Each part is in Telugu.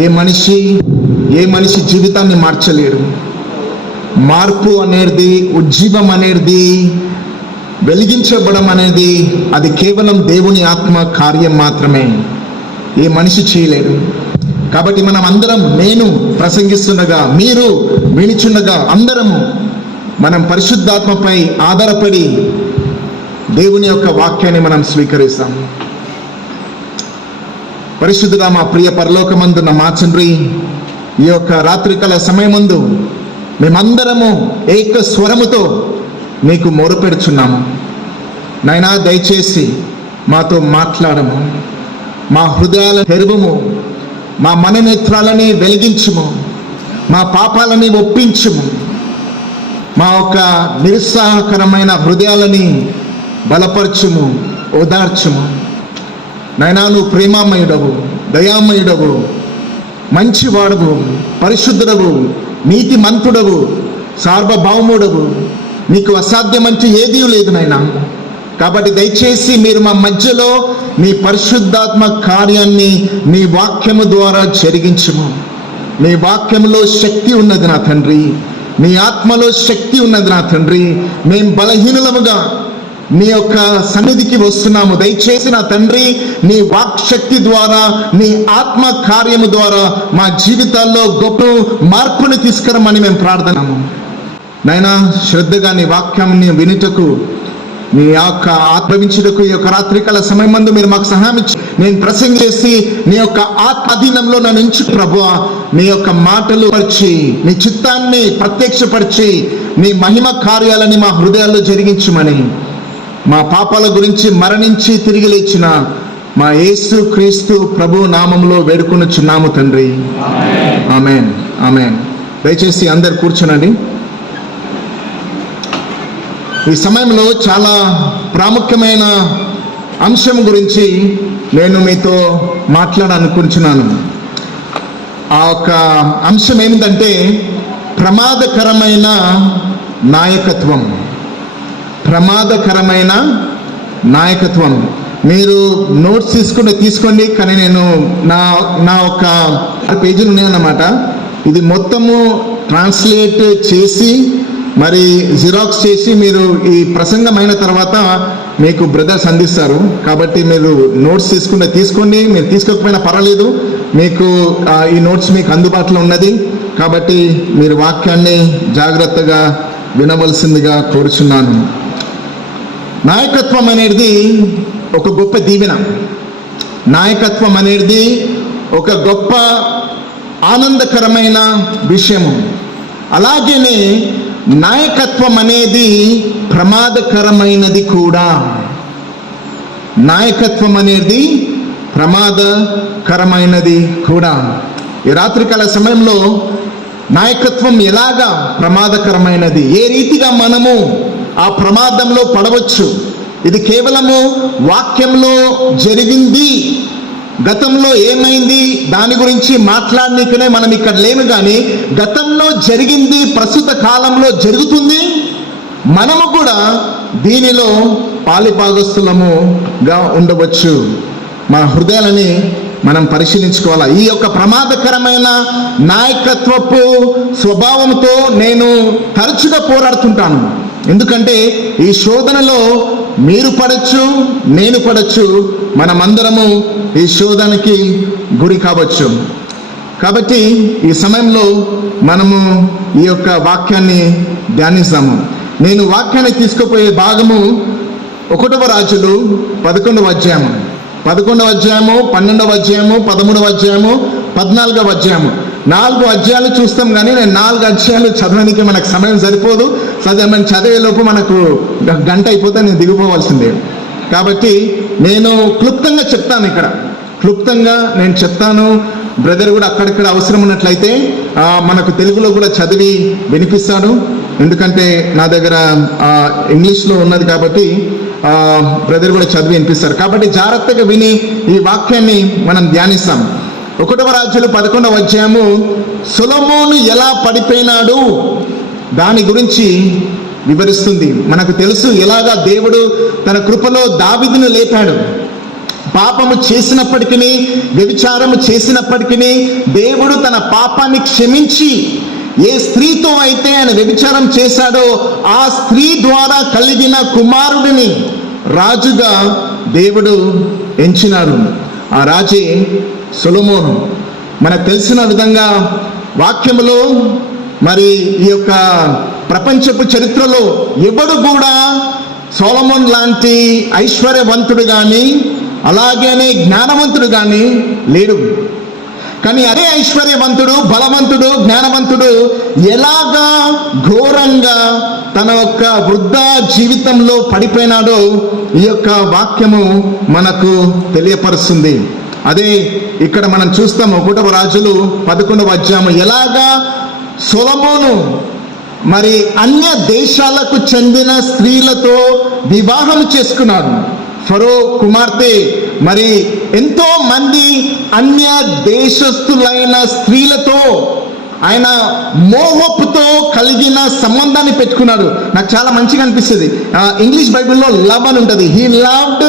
ఏ మనిషి జీవితాన్ని మార్చలేడు. మార్పు అనేది, ఉజ్జీవం అనేది, వెలిగించబడం అనేది అది కేవలం దేవుని ఆత్మ కార్యం మాత్రమే. ఏ మనిషి చేయలేడు. కాబట్టి మనం అందరం, నేను ప్రసంగిస్తుండగా, మీరు వినిచుండగా, అందరము మనం పరిశుద్ధాత్మపై ఆధారపడి దేవుని యొక్క వాక్యాన్ని మనం స్వీకరిస్తాం. పరిశుద్ధుడా మా ప్రియ పరలోకమందున్న మా తండ్రి, ఈ యొక్క రాత్రికాల సమయమందు మేమందరము ఏక స్వరముతో నీకు మొరపెడుచున్నాము. నాయనా, దయచేసి మాతో మాట్లాడము, మా హృదయాలను తెరువుము, మా మననేత్రాలని వెలిగించుము, మా పాపాలని ఒప్పించుము, మా యొక్క నిరుత్సాహకరమైన హృదయాలని బలపరచుము, ఓదార్చుము. నాయనా, నువ్వు ప్రేమామయుడవు, దయామయుడవు, మంచివాడవు, పరిశుద్ధుడవు, నీతిమంతుడవు, సార్వభౌముడవు. నీకు అసాధ్యమంటూ ఏదీ లేదు నాయనా. కాబట్టి దయచేసి మీరు మా మధ్యలో నీ పరిశుద్ధాత్మ కార్యాన్ని నీ వాక్యము ద్వారా జరిగించుము. నీ వాక్యములో శక్తి ఉన్నది నా తండ్రి, నీ ఆత్మలో శక్తి ఉన్నది నా తండ్రి. మేము బలహీనులముగా నీ యొక్క సన్నిధికి వస్తున్నాము. దయచేసి నా తండ్రి, నీ వాక్శక్తి ద్వారా, నీ ఆత్మ కార్యము ద్వారా మా జీవితాల్లో గొప్ప మార్పుని తీసుకురమని మేము ప్రార్థనము. నాయనా, శ్రద్ధగా నీ వాక్యాన్ని వినుటకు, నీ యొక్క ఆత్మవించుటకు ఈ యొక్క రాత్రికాల సమయం మందు మీరు మాకు సహాయం ఇచ్చి, నేను ప్రసంగం చేసి నీ యొక్క ఆత్మాధీనంలో నన్ను ఉంచు ప్రభువా. నీ యొక్క మాటలు పరిచి, నీ చిత్తాన్ని ప్రత్యక్షపరిచి, నీ మహిమ కార్యాలని మా హృదయాల్లో జరిగించుమని, మా పాపాల గురించి మరణించి తిరిగి లేచిన మా యేసు క్రీస్తు ప్రభు నామంలో వేడుకొనుచున్నాము తండ్రి. ఆమేన్, ఆమేన్. దయచేసి అందరు కూర్చోనండి. ఈ సమయంలో చాలా ప్రాముఖ్యమైన అంశం గురించి నేను మీతో మాట్లాడాలనుకుంటున్నాను. ఆ యొక్క అంశం ఏమిటంటే ప్రమాదకరమైన నాయకత్వం. ప్రమాదకరమైన నాయకత్వం. మీరు నోట్స్ తీసుకోండి. కానీ నేను నా ఒక పేజీలు ఉన్నాయన్నమాట. ఇది మొత్తము ట్రాన్స్లేట్ చేసి మరి జిరాక్స్ చేసి మీరు ఈ ప్రసంగం అయిన తర్వాత మీకు బ్రదర్స్ అందిస్తారు. కాబట్టి మీరు నోట్స్ తీసుకోండి. మీరు తీసుకోకపోయినా పర్వాలేదు, మీకు ఈ నోట్స్ మీకు అందుబాటులో ఉన్నది. కాబట్టి మీరు వాక్యాన్ని జాగ్రత్తగా వినవలసిందిగా కోరుచున్నాను. నాయకత్వం అనేది ఒక గొప్ప దీవెన. నాయకత్వం అనేది ఒక గొప్ప ఆనందకరమైన విషయము. అలాగనే నాయకత్వం అనేది ప్రమాదకరమైనది కూడా. నాయకత్వం అనేది ప్రమాదకరమైనది కూడా. ఈ రాత్రికాల సమయంలో నాయకత్వం ఎలాగా ప్రమాదకరమైనది, ఏ రీతిగా మనము ఆ ప్రమాదంలో పడవచ్చు, ఇది కేవలము వాక్యంలో జరిగింది, గతంలో ఏమైంది దాని గురించి మాట్లాడనీకనే మనం ఇక్కడ లేము. కానీ గతంలో జరిగింది ప్రస్తుత కాలంలో జరుగుతుంది. మనము కూడా దీనిలో పాలిభాగస్తులముగా ఉండవచ్చు. మన హృదయాలని మనం పరిశీలించుకోవాలా. ఈ యొక్క ప్రమాదకరమైన నాయకత్వపు స్వభావంతో నేను తరచుగా పోరాడుతుంటాను. ఎందుకంటే ఈ శోధనలో మీరు పడచ్చు, నేను పడచ్చు, మనమందరము ఈ శోధనకి గురి కావచ్చు. కాబట్టి ఈ సమయంలో మనము ఈ యొక్క వాక్యాన్ని ధ్యానిస్తాము. నేను వాక్యాన్ని తీసుకుపోయే భాగము 1వ రాజులు 11వ అధ్యాయము, 11వ అధ్యాయము, 12వ అధ్యాయము, 13వ అధ్యాయము, 14వ అధ్యాయము. 4 అధ్యాయాలు చూస్తాం. కానీ నేను 4 అధ్యాయాలు చదవడానికి మనకు సమయం సరిపోదు. మనం చదివేలోపు మనకు గంట అయిపోతే నేను దిగిపోవాల్సిందే. కాబట్టి నేను క్లుప్తంగా చెప్తాను. ఇక్కడ క్లుప్తంగా నేను చెప్తాను. బ్రదర్ కూడా అక్కడిక్కడ అవసరం ఉన్నట్లయితే మనకు తెలుగులో కూడా చదివి వినిపిస్తాడు. ఎందుకంటే నా దగ్గర ఇంగ్లీష్లో ఉన్నది కాబట్టి బ్రదర్ కూడా చదివి వినిపిస్తారు. కాబట్టి జాగ్రత్తగా విని ఈ వాక్యాన్ని మనం ధ్యానిస్తాం. 1వ రాజులు 11వ అధ్యాయము సొలొమోను ఎలా పడిపోయినాడు దాని గురించి వివరిస్తుంది. మనకు తెలుసు ఎలాగా దేవుడు తన కృపలో దావీదును లేపాడు. పాపము చేసినప్పటికీ, వ్యభిచారము చేసినప్పటికీ దేవుడు తన పాపాన్ని క్షమించి ఏ స్త్రీతో అయితే ఆయన వ్యభిచారం చేశాడో ఆ స్త్రీ ద్వారా కలిగిన కుమారుడిని రాజుగా దేవుడు ఎంచినాడు. ఆ రాజే సొలొమోను. మనకు తెలిసిన విధంగా వాక్యములో మరి ఈ యొక్క ప్రపంచపు చరిత్రలో ఎవడు కూడా సొలొమోన్ లాంటి ఐశ్వర్యవంతుడు కానీ అలాగనే జ్ఞానవంతుడు కానీ లేడు. కానీ అదే ఐశ్వర్యవంతుడు, బలవంతుడు, జ్ఞానవంతుడు ఎలాగా ఘోరంగా తన యొక్క వృద్ధ జీవితంలో పడిపోయినాడో ఈ యొక్క వాక్యము మనకు తెలియపరుస్తుంది. అదే ఇక్కడ మనం చూస్తాము 1వ రాజులు 11వ అధ్యాయము ఎలాగా సొలొమోను మరి అన్య దేశాలకు చెందిన స్త్రీలతో వివాహం చేసుకున్నాడు. ఫరో కుమార్తె మరి ఎంతో మంది అన్య దేశస్థులైన స్త్రీలతో ఆయన మోహపుతో కలిగిన సంబంధాన్ని పెట్టుకున్నాడు. నాకు చాలా మంచిగా అనిపిస్తుంది. ఇంగ్లీష్ బైబిల్లో లవ్ అని ఉంటుంది, హీ లవ్డ్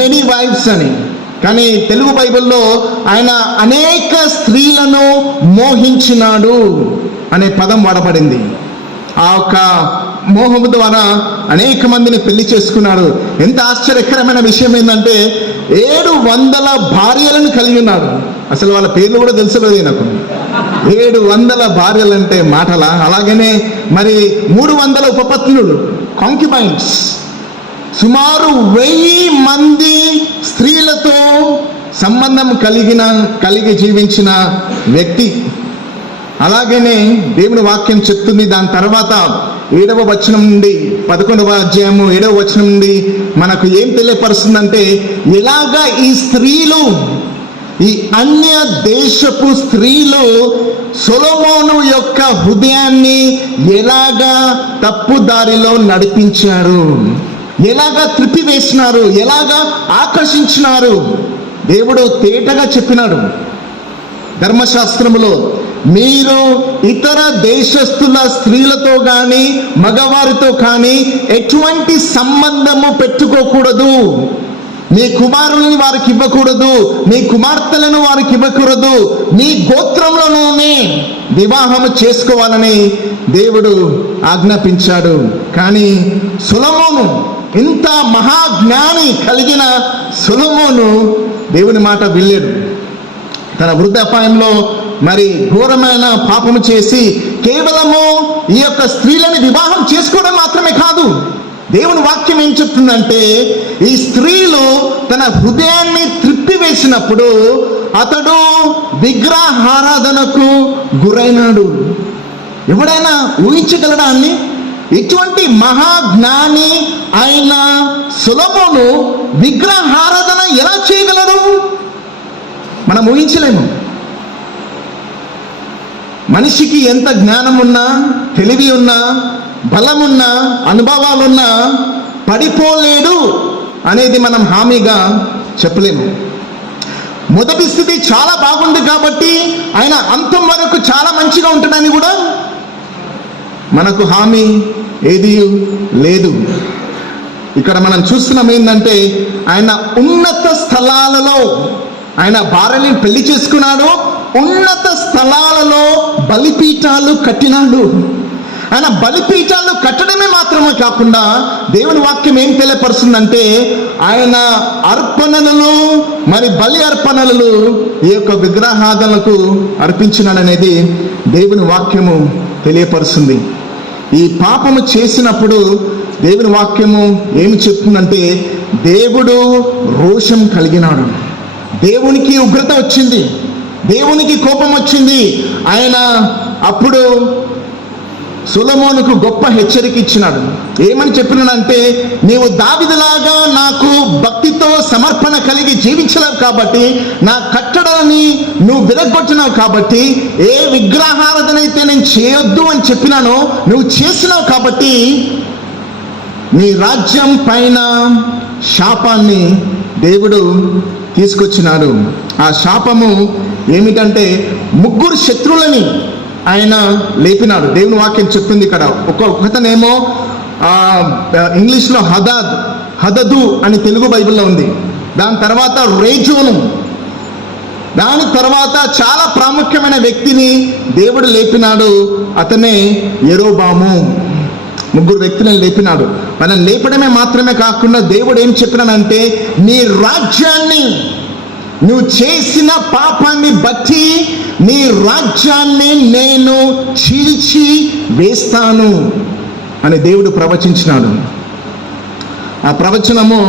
మెనీ వైఫ్స్ అని. కానీ తెలుగు బైబిల్లో ఆయన అనేక స్త్రీలను మోహించినాడు అనే పదం వాడబడింది. ఆ యొక్క మోహము ద్వారా అనేక మందిని పెళ్లి చేసుకున్నాడు. ఎంత ఆశ్చర్యకరమైన విషయం ఏంటంటే 700 భార్యలను కలిగి ఉన్నాడు. అసలు వాళ్ళ పేర్లు కూడా తెలుసలేదు నాకు. 700 భార్యలంటే మాటలా? అలాగనే మరి 300 ఉపపత్నులు, కాంక్యుబైన్స్, సుమారు 1000 మంది స్త్రీలతో సంబంధం కలిగి జీవించిన వ్యక్తి. అలాగనే దేవుని వాక్యం చెప్తుంది. దాని తర్వాత 7వ వచనం నుండి 11వ అధ్యాయము 7వ వచనం నుండి మనకు ఏం తెలియపరుస్తుందంటే ఎలాగా ఈ స్త్రీలు, ఈ అన్య దేశపు స్త్రీలు సొలొమోను యొక్క హృదయాన్ని ఎలాగా తప్పుదారిలో నడిపించారు, ఎలాగా త్రిప్పివేసినారు, ఎలాగా ఆకర్షించినారు. దేవుడు తేటగా చెప్పినాడు ధర్మశాస్త్రములో, మీరు ఇతర దేశస్థుల స్త్రీలతో కానీ మగవారితో కానీ ఎటువంటి సంబంధము పెట్టుకోకూడదు. మీ కుమారులని వారికి ఇవ్వకూడదు, మీ కుమార్తెలను వారికి ఇవ్వకూడదు, మీ గోత్రంలోనే వివాహము చేసుకోవాలని దేవుడు ఆజ్ఞాపించాడు. కానీ సొలొమోను, ఇంత మహాజ్ఞాని కలిగిన సొలొమోను దేవుని మాట వినలేడు. తన వృద్ధాప్యంలో మరి ఘోరమైన పాపము చేసి కేవలము ఈ యొక్క స్త్రీలని వివాహం చేసుకోవడం మాత్రమే కాదు, దేవుని వాక్యం ఏం చెప్తుందంటే ఈ స్త్రీలు తన హృదయాన్ని త్రిప్పివేసినప్పుడు అతడు విగ్రహారాధనకు గురైనాడు. ఎవడైనా ఊహించగలడాన్ని? ఇటువంటి మహాజ్ఞాని అయిన సొలొమోను విగ్రహారాధన ఎలా చేయగలడు? మనం ఊహించలేము. మనిషికి ఎంత జ్ఞానం ఉన్నా, తెలివి ఉన్నా, బలమున్నా, అనుభవాలున్నా పడిపోలేడు అనేది మనం హామీగా చెప్పలేము. మొదటి స్థితి చాలా బాగుంది కాబట్టి ఆయన అంతం వరకు చాలా మంచిగా ఉంటాడని కూడా మనకు హామీ ఏదీ లేదు. ఇక్కడ మనం చూస్తున్నాం ఏంటంటే ఆయన ఉన్నత స్థలాలలో ఆయన భార్యని పెళ్లి చేసుకున్నాడు, ఉన్నత స్థలాలలో బలిపీఠాలు కట్టినాడు. ఆయన బలిపీఠాలు కట్టడమే మాత్రమే కాకుండా దేవుని వాక్యం ఏం తెలియపరుస్తుందంటే ఆయన అర్పణలు మరి బలి అర్పణలు ఈ యొక్క విగ్రహారాధనలకు అర్పించినాడనేది దేవుని వాక్యము తెలియపరుస్తుంది. ఈ పాపము చేసినప్పుడు దేవుని వాక్యము ఏమి చెప్తుందంటే దేవుడు రోషం కలిగినాడు, దేవునికి ఉగ్రత వచ్చింది, దేవునికి కోపం వచ్చింది. ఆయన అప్పుడు సొలొమోనుకు గొప్ప హెచ్చరిక ఇచ్చినాడు. ఏమని చెప్పినాడంటే నీవు దావీదులాగా నాకు భక్తితో సమర్పణ కలిగి జీవించలేవు కాబట్టి, నా కట్టడలని నువ్వు విరగొట్టినావు కాబట్టి, ఏ విగ్రహారాధన అయితే నేను చేయొద్దు అని చెప్పినానో నువ్వు చేసినావు కాబట్టి నీ రాజ్యం పైన శాపాన్ని దేవుడు తీసుకొచ్చినాడు. ఆ శాపము ఏమిటంటే 3 శత్రువులని ఆయన లేపినాడు. దేవుని వాక్యం చెప్తుంది ఇక్కడ. ఒకతనేమో ఇంగ్లీష్లో హదదు అని తెలుగు బైబిల్లో ఉంది. దాని తర్వాత రేజోను, దాని తర్వాత చాలా ప్రాముఖ్యమైన వ్యక్తిని దేవుడు లేపినాడు, అతనే యెరోబాము. 3 వ్యక్తులను లేపినాడు. మనం లేపడమే మాత్రమే కాకుండా దేవుడు ఏం చెప్పినాడంటే, నీ రాజ్యాన్ని, నువ్వు చేసిన పాపాన్ని బట్టి నీ రాజ్యాన్ని నేను చీల్చి వేస్తాను అని దేవుడు ప్రవచించినాడు. ఆ ప్రవచనము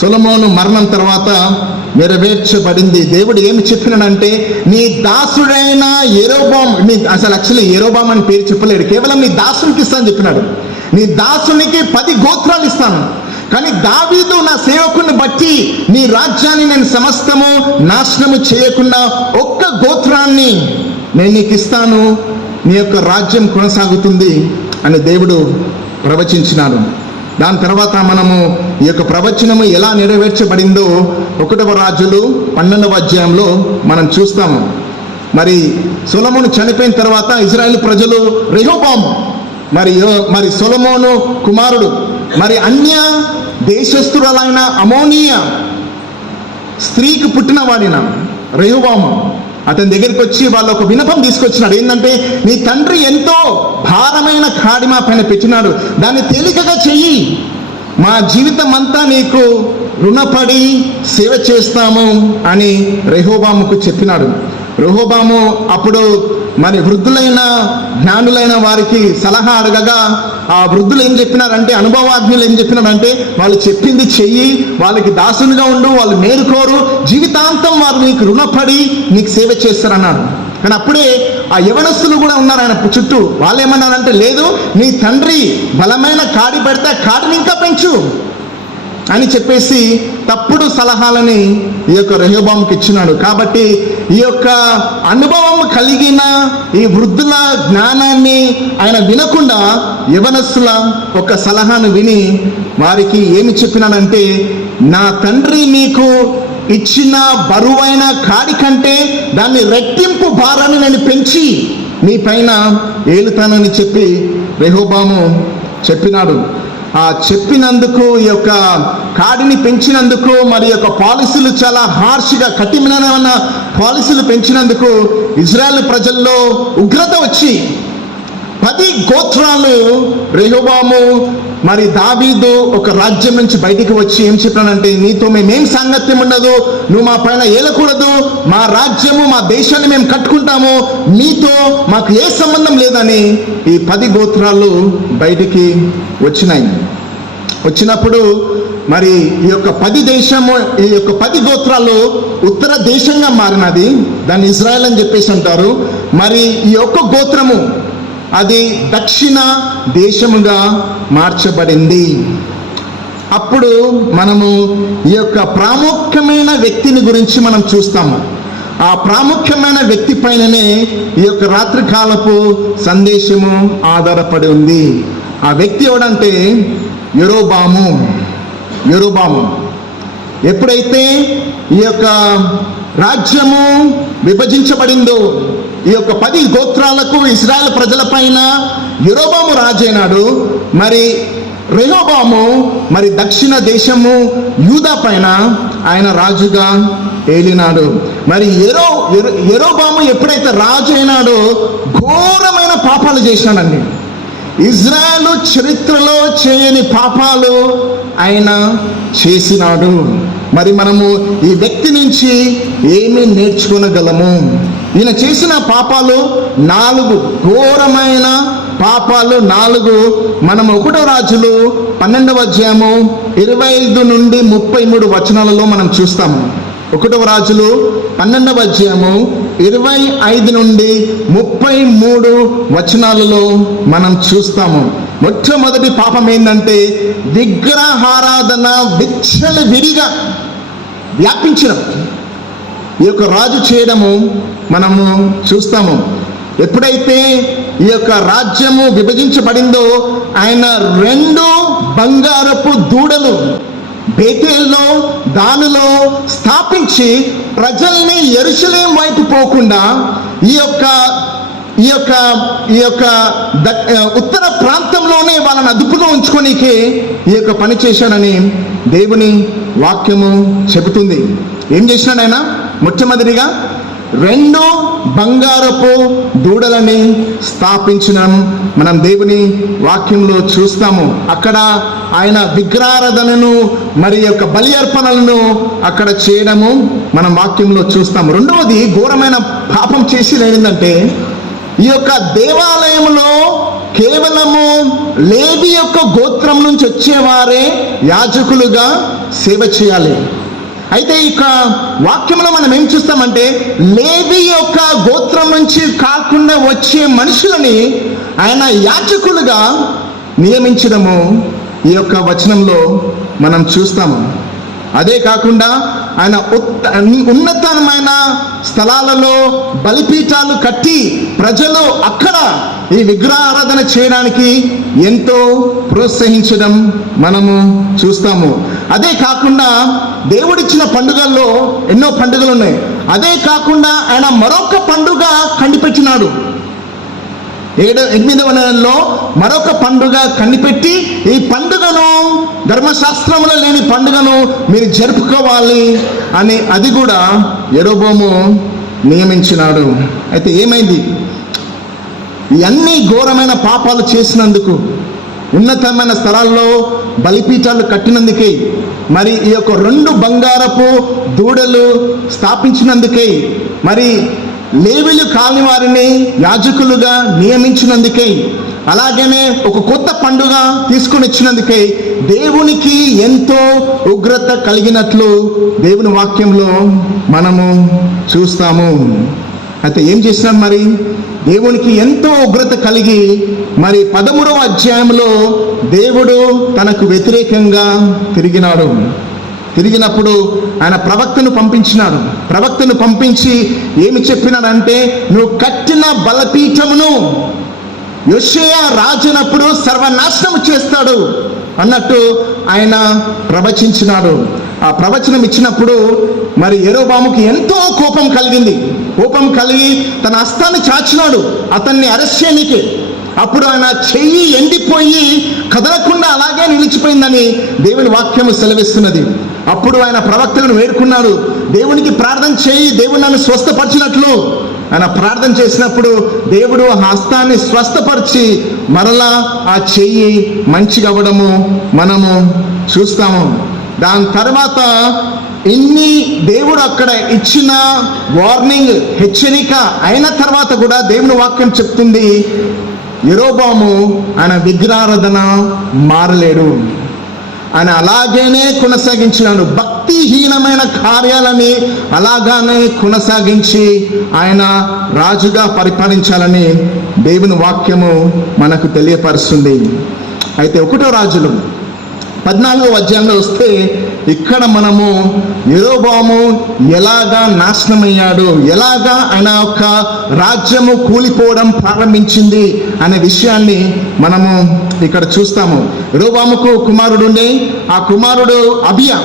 సొలొమోను మరణం తర్వాత నెరవేర్చబడింది. దేవుడు ఏమి చెప్పినాడంటే, నీ దాసుడైన యెరోబాము, అసలు యాక్చువల్లీ యెరోబాము అని పేరు చెప్పలేడు, కేవలం నీ దాసునికి ఇస్తాను చెప్పినాడు. నీ దాసునికి 10 గోత్రాలు ఇస్తాను, కానీ దావీదు నా సేవకుని బట్టి నీ రాజ్యాన్ని నేను సమస్తము నాశనము చేయకుండా 1 గోత్రాన్ని నేను నీకు ఇస్తాను, నీ యొక్క రాజ్యం కొనసాగుతుంది అని దేవుడు ప్రవచించినాడు. దాని తర్వాత మనము ఈ యొక్క ప్రవచనము ఎలా నెరవేర్చబడిందో 1వ రాజులు 12వ అధ్యాయంలో మనం చూస్తాము. మరి సొలొమోను చనిపోయిన తర్వాత ఇజ్రాయేల్ ప్రజలు రెహోబాము మరి సొలొమోను కుమారుడు, మరి అన్య దేశస్థురాలైన అమోనీయ స్త్రీకి పుట్టినవాడిన రెహోబాము అతని దగ్గరికి వచ్చి వాళ్ళు ఒక విన్నపం తీసుకొచ్చినాడు. ఏంటంటే, నీ తండ్రి ఎంతో భారమైన కాడి మా పైన పెట్టినాడు, దాన్ని తేలికగా చెయ్యి, మా జీవితం అంతా నీకు రుణపడి సేవ చేస్తాము అని రెహోబాముకు చెప్పినాడు. రెహోబాము అప్పుడు మరి వృద్ధులైన జ్ఞానులైన వారికి సలహా అడగగా, ఆ వృద్ధులు ఏం చెప్పినారంటే, అనుభవాజ్ఞులు ఏం చెప్పినారంటే, వాళ్ళు చెప్పింది చెయ్యి, వాళ్ళకి దాసులుగా ఉండు, వాళ్ళు మేలుకోరు, జీవితాంతం వారు నీకు రుణపడి నీకు సేవ చేస్తారన్నారు. కానీ అప్పుడే ఆ యవనస్తులు కూడా ఉన్నారు ఆయన చుట్టూ. వాళ్ళు ఏమన్నారంటే, లేదు, నీ తండ్రి బలమైన కాడి పెడితే కాడిని ఇంకా పెంచు అని చెప్పేసి తప్పుడు సలహాలని ఈ యొక్క రెహోబాముకి ఇచ్చినాడు. కాబట్టి ఈ యొక్క అనుభవం కలిగిన ఈ వృద్ధుల జ్ఞానాన్ని ఆయన వినకుండా యవనస్తుల ఒక సలహాను విని వారికి ఏమి చెప్పినాడంటే, నా తండ్రి మీకు ఇచ్చిన బరువైన కాడి కంటే దాన్ని రెట్టింపు భారాన్ని నేను పెంచి మీ పైన ఏలుతానని చెప్పి రెహోబాము చెప్పినాడు. ఆ చెప్పినందుకు, ఈ యొక్క కాడిని పెంచినందుకు, మరి యొక్క పాలసీలు చాలా హార్ష్గా కఠినమైన పాలసీలు పెంచినందుకు ఇజ్రాయెల్ ప్రజల్లో ఉగ్రత వచ్చి 10 గోత్రాలు రెహోబాము మరి దావీదు ఒక రాజ్యం నుంచి బయటికి వచ్చి ఏం చెప్పానంటే, నీతో మేమేం సాంగత్యం ఉండదు, నువ్వు మా పైన ఏలకూడదు, మా రాజ్యము మా దేశాన్ని మేము కట్టుకుంటాము, మీతో మాకు ఏ సంబంధం లేదని ఈ 10 గోత్రాలు బయటికి వచ్చినప్పుడు మరి ఈ యొక్క 10 దేశము, ఈ యొక్క 10 గోత్రాలు ఉత్తర దేశంగా మారినది, దాన్ని ఇజ్రాయెల్ అని చెప్పేసి అంటారు. మరి ఈ యొక్క గోత్రము అది దక్షిణ దేశముగా మార్చబడింది. అప్పుడు మనము ఈ యొక్క ప్రాముఖ్యమైన వ్యక్తిని గురించి మనం చూస్తాము. ఆ ప్రాముఖ్యమైన వ్యక్తి పైననే ఈ యొక్క రాత్రికాలపు సందేశము ఆధారపడి ఉంది. ఆ వ్యక్తి ఎవడంటే యెరోబాము. ఎప్పుడైతే ఈ యొక్క రాజ్యము విభజించబడిందో, ఈ యొక్క 10 గోత్రాలకు ఇశ్రాయేలు ప్రజల పైన యెరోబాము రాజైనాడు. మరి రెహోబాము మరి దక్షిణ దేశము యూదా పైన ఆయన రాజుగా ఏలినాడు. మరి యెరోబాము ఎప్పుడైతే రాజు అయినాడో ఘోరమైన పాపాలు చేశాడండి. ఇజ్రాయేలు చరిత్రలో చేయని పాపాలు ఆయన చేసినాడు. మరి మనము ఈ వ్యక్తి నుంచి ఏమి నేర్చుకోగలము? ఈయన చేసిన పాపాలు 4 ఘోరమైన పాపాలు 4 మనం 1వ రాజులు 12వ అధ్యాయము 25 నుండి 33 వచనాలలో మనం చూస్తాము. 1వ రాజులు 12వ అధ్యాయము 25 నుండి 33 వచనాలలో మనం చూస్తాము. మొట్టమొదటి పాపం ఏంటంటే విగ్రహారాధన విచ్చలవిడిగా వ్యాపించడం ఈ యొక్క రాజు చేయడము మనము చూస్తాము. ఎప్పుడైతే ఈ యొక్క రాజ్యము విభజించబడిందో ఆయన 2 బంగారపు దూడలు బేతేల్లో దానిలో స్థాపించి ప్రజల్ని యెరూషలేము వైపు పోకుండా ఈ యొక్క ఉత్తర ప్రాంతంలోనే వాళ్ళని అదుపుగా ఉంచుకోనీకి ఈ యొక్క పని చేశాడని దేవుని వాక్యము చెబుతుంది. ఏం చేసినాడు ఆయన? మొట్టమొదటిగా 2 బంగారపు దూడలని స్థాపించిన మనం దేవుని వాక్యంలో చూస్తాము. అక్కడ ఆయన విగ్రహారాధనను మరి యొక్క బలి అర్పణలను అక్కడ చేయడము మనం వాక్యంలో చూస్తాము. రెండవది ఘోరమైన పాపం చేసి ఏంటంటే, ఈ యొక్క దేవాలయంలో కేవలము లేవి యొక్క గోత్రం నుంచి వచ్చేవారే యాజకులుగా సేవ చేయాలి. అయితే ఇక వాక్యంలో మనం ఏం చూస్తామంటే, లేవి యొక్క గోత్రం నుంచి కాకుండా వచ్చే మనుషులని ఆయన యాజకులుగా నియమించడము ఈ యొక్క వచనంలో మనం చూస్తాము. అదే కాకుండా ఆయన ఉన్నతమైన స్థలాలలో బలిపీఠాలు కట్టి ప్రజలు అక్కడ ఈ విగ్రహారాధన చేయడానికి ఎంతో ప్రోత్సహించడం మనము చూస్తాము. అదే కాకుండా దేవుడిచ్చిన పండుగల్లో ఎన్నో పండుగలు ఉన్నాయి. అదే కాకుండా ఆయన మరొక పండుగ కనిపెట్టినాడు. 8వ నెలలో మరొక పండుగ కనిపెట్టి, ఈ పండుగను ధర్మశాస్త్రంలో లేని పండుగను మీరు జరుపుకోవాలి అని అది కూడా యెరోబోము నియమించినాడు. అయితే ఏమైంది? ఇవన్నీ ఘోరమైన పాపాలు చేసినందుకు, ఉన్నతమైన స్థలాల్లో బలిపీఠాలు కట్టినందుకే, మరి ఈ యొక్క 2 బంగారపు దూడలు స్థాపించినందుకే, మరి లేవీలు కాని వారిని యాజకులుగా నియమించినందుకే, అలాగనే ఒక కొత్త పండుగ తీసుకొని వచ్చినందుకే దేవునికి ఎంతో ఉగ్రత కలిగినట్లు దేవుని వాక్యంలో మనము చూస్తాము. అయితే ఏం చేసినాడు మరి? దేవునికి ఎంతో ఉగ్రత కలిగి మరి 13వ అధ్యాయంలో దేవుడు తనకు వ్యతిరేకంగా తిరిగినప్పుడు ఆయన ప్రవక్తను పంపించినాడు. ప్రవక్తను పంపించి ఏమి చెప్పినాడంటే, నువ్వు కట్టిన బలిపీఠమును యోషియా రాజునప్పుడు సర్వనాశనం చేస్తాడు అన్నట్టు ఆయన ప్రవచించినాడు. ఆ ప్రవచనం ఇచ్చినప్పుడు మరి యెరోబాముకి ఎంతో కోపం కలిగి తన హస్తాన్ని చాచినాడు అతన్ని అరెస్ట్ చేయనీకి. అప్పుడు ఆయన చెయ్యి ఎండిపోయి కదలకుండా అలాగే నిలిచిపోయిందని దేవుని వాక్యము సెలవిస్తున్నది. అప్పుడు ఆయన ప్రవక్తలను వేడుకున్నాడు, దేవునికి ప్రార్థన చేయి, దేవుడు నన్ను స్వస్థపరిచినట్లు. ఆయన ప్రార్థన చేసినప్పుడు దేవుడు ఆ హస్తాన్ని స్వస్థపరిచి మరలా ఆ చెయ్యి మంచిగా అవ్వడము మనము చూస్తాము. దాని తర్వాత ఇన్ని దేవుడు అక్కడ ఇచ్చిన వార్నింగ్, హెచ్చరిక అయిన తర్వాత కూడా దేవుని వాక్యం చెప్తుంది, యెరోబాము ఆయన విగ్రహారాధన మారలేడు. ఆయన అలాగేనే కొనసాగించినాడు. భక్తిహీనమైన కార్యాలని అలాగానే కొనసాగించి ఆయన రాజుగా పరిపాలించాలని దేవుని వాక్యము మనకు తెలియపరుస్తుంది. అయితే 1వ రాజులు 14వ అధ్యాయంలో వస్తే ఇక్కడ మనము యెరోబాము ఎలాగా నాశనమయ్యాడు, ఎలాగా ఆయన యొక్క రాజ్యము కూలిపోవడం ప్రారంభించింది అనే విషయాన్ని మనము ఇక్కడ చూస్తాము. యెరోబాముకు కుమారుడు ఉండే, ఆ కుమారుడు అబియా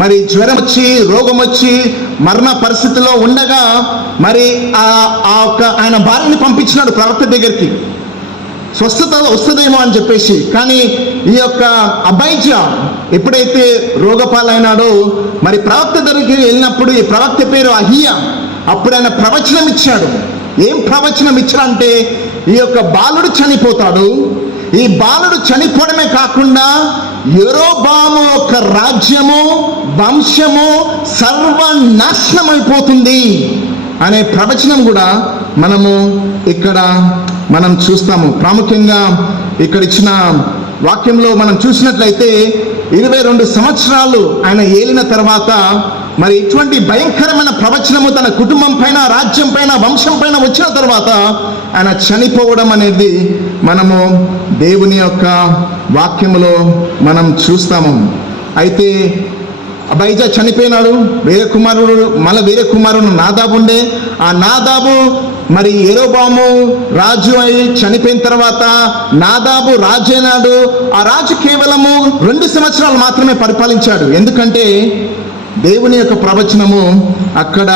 మరి జ్వరం వచ్చి రోగం వచ్చి మరణ పరిస్థితిలో ఉండగా మరి ఆయన భార్యని పంపించినాడు ప్రవక్త దగ్గరికి, స్వస్థత వస్తుందేమో అని చెప్పేసి. కానీ ఈ యొక్క అబైజా ఎప్పుడైతే రోగపాలైనాడో మరి ప్రవక్త దగ్గరికి వెళ్ళినప్పుడు, ఈ ప్రవక్త పేరు అహియా, అప్పుడు ఆయన ప్రవచనం ఇచ్చాడు. ఏం ప్రవచనం ఇచ్చాడంటే, ఈ యొక్క బాలుడు చనిపోతాడు, ఈ బాలుడు చనిపోవడమే కాకుండా యెరోబాము యొక్క రాజ్యము వంశము సర్వనాశనం అయిపోతుంది అనే ప్రవచనం కూడా మనము ఇక్కడ మనం చూస్తాము. ప్రాముఖ్యంగా ఇక్కడ ఇచ్చిన వాక్యంలో మనం చూసినట్లయితే 22 సంవత్సరాలు ఆయన ఏలిన తర్వాత మరి ఇటువంటి భయంకరమైన ప్రవచనము తన కుటుంబం పైన, రాజ్యం పైన, వంశం పైన వచ్చిన తర్వాత ఆయన చనిపోవడం అనేది మనము దేవుని యొక్క వాక్యములో మనం చూస్తాము. అయితే అబైజా చనిపోయినాడు, వేరే కుమారుడు నాదాబు ఉండే. ఆ నాదాబు మరి యెరోబాము రాజు అయి చనిపోయిన తర్వాత నాదాబు రాజు అయినాడు. ఆ రాజు కేవలము 2 సంవత్సరాలు మాత్రమే పరిపాలించాడు. ఎందుకంటే దేవుని యొక్క ప్రవచనము అక్కడ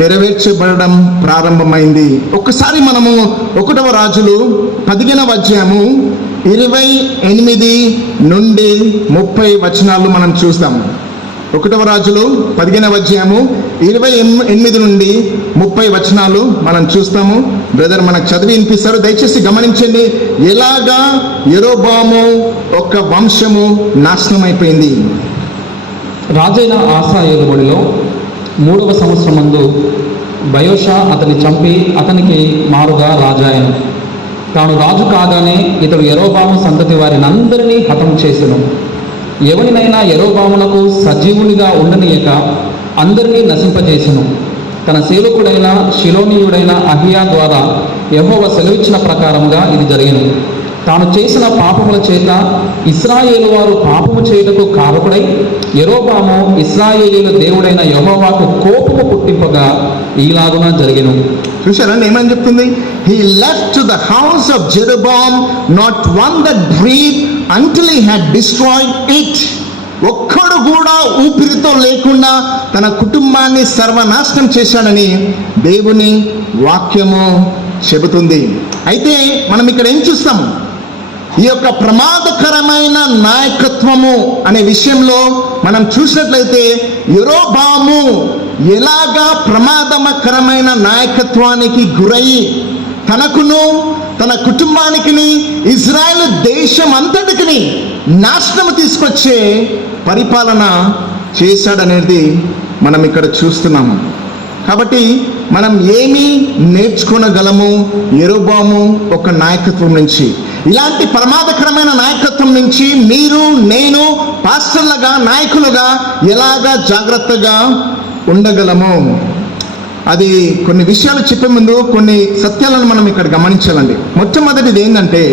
నెరవేర్చబడడం ప్రారంభమైంది. ఒక్కసారి మనము 1వ రాజులు 15వ అధ్యాయము 28 నుండి 30 వచనాలు మనం చూస్తాము. 1వ రాజులు 15వ అధ్యాయము 28 నుండి 30 వచనాలు మనం చూస్తాము. బ్రదర్ మనకు చదివి వినిపిస్తారు, దయచేసి గమనించండి. ఎలాగా యెరోబాము ఒక వంశము నాశనం అయిపోయింది. రాజైన ఆసా ఏలుబడిలో 3వ సంవత్సరమందు బయోషా అతన్ని చంపి అతనికి మారుగా రాజాయను. తాను రాజు కాగానే ఇతడు యెరోబాము సంతతి వారిని అందరినీ హతం చేసెను. ఎవరినైనా యెరోబామునకు సజీవునిగా ఉండనీయక అందరినీ నశింపజేసెను. తన సేవకుడైన షిలోనీయుడైన అహియా ద్వారా యెహోవా సెలవిచ్చిన ప్రకారంగా ఇది జరిగింది. తాను చేసిన పాపముల చేత ఇశ్రాయేలు వారు పాపము చేయుటకు కారకుడై యెరోబాము ఇశ్రాయేలీయుల దేవుడైన యెహోవాకు కోపము పుట్టింపగా ఈలాగున జరిగెను. చూశారండి ఏమని చెప్తుంది? He left to the house of Jeroboam not one that breathed until he had destroyed it. ఒక్కడు కూడా ఊపిరితో లేకుండా తన కుటుంబాన్ని సర్వనాశనం చేశాడని దేవుని వాక్యము చెబుతుంది. అయితే మనం ఇక్కడ ఏం చూస్తాము? ఈ యొక్క ప్రమాదకరమైన నాయకత్వము అనే విషయంలో మనం చూసినట్లయితే యెరోబాము ఎలాగా ప్రమాదకరమైన నాయకత్వానికి గురయ్యి తనకును తన కుటుంబానికి ఇజ్రాయెల్ దేశం అంతటికి నాశనం తీసుకొచ్చే పరిపాలన చేశాడనేది మనం ఇక్కడ చూస్తున్నాము. కాబట్టి మనం ఏమి నేర్చుకోగలము యెరోబాము ఒక నాయకత్వం నుంచి? ఇలాంటి ప్రమాదకరమైన నాయకత్వం నుంచి మీరు నేను పాస్టర్లుగా నాయకులుగా ఎలాగా జాగ్రత్తగా ఉండగలము? అది కొన్ని విషయాలు చెప్పే ముందు కొన్ని సత్యాలను మనం ఇక్కడ గమనించాలండి. మొట్టమొదటిది ఏంటంటే,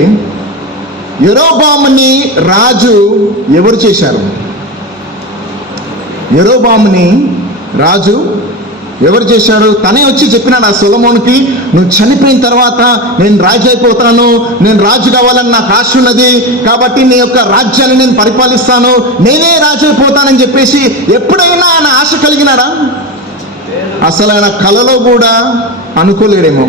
యెరోబాముని రాజు ఎవరు చేశారు? యెరోబాముని రాజు ఎవరు చేశాడు? తనే వచ్చి చెప్పినాడు ఆ సొలొమోనుకి, నువ్వు చనిపోయిన తర్వాత నేను రాజు అయిపోతాను, నేను రాజు కావాలని నాకు ఆశ ఉన్నది, కాబట్టి నీ యొక్క రాజ్యాన్ని నేను పరిపాలిస్తాను, నేనే రాజు అయిపోతానని చెప్పేసి ఎప్పుడైనా ఆయన ఆశ కలిగినాడా? అసలు ఆయన కలలో కూడా అనుకోలేడేమో.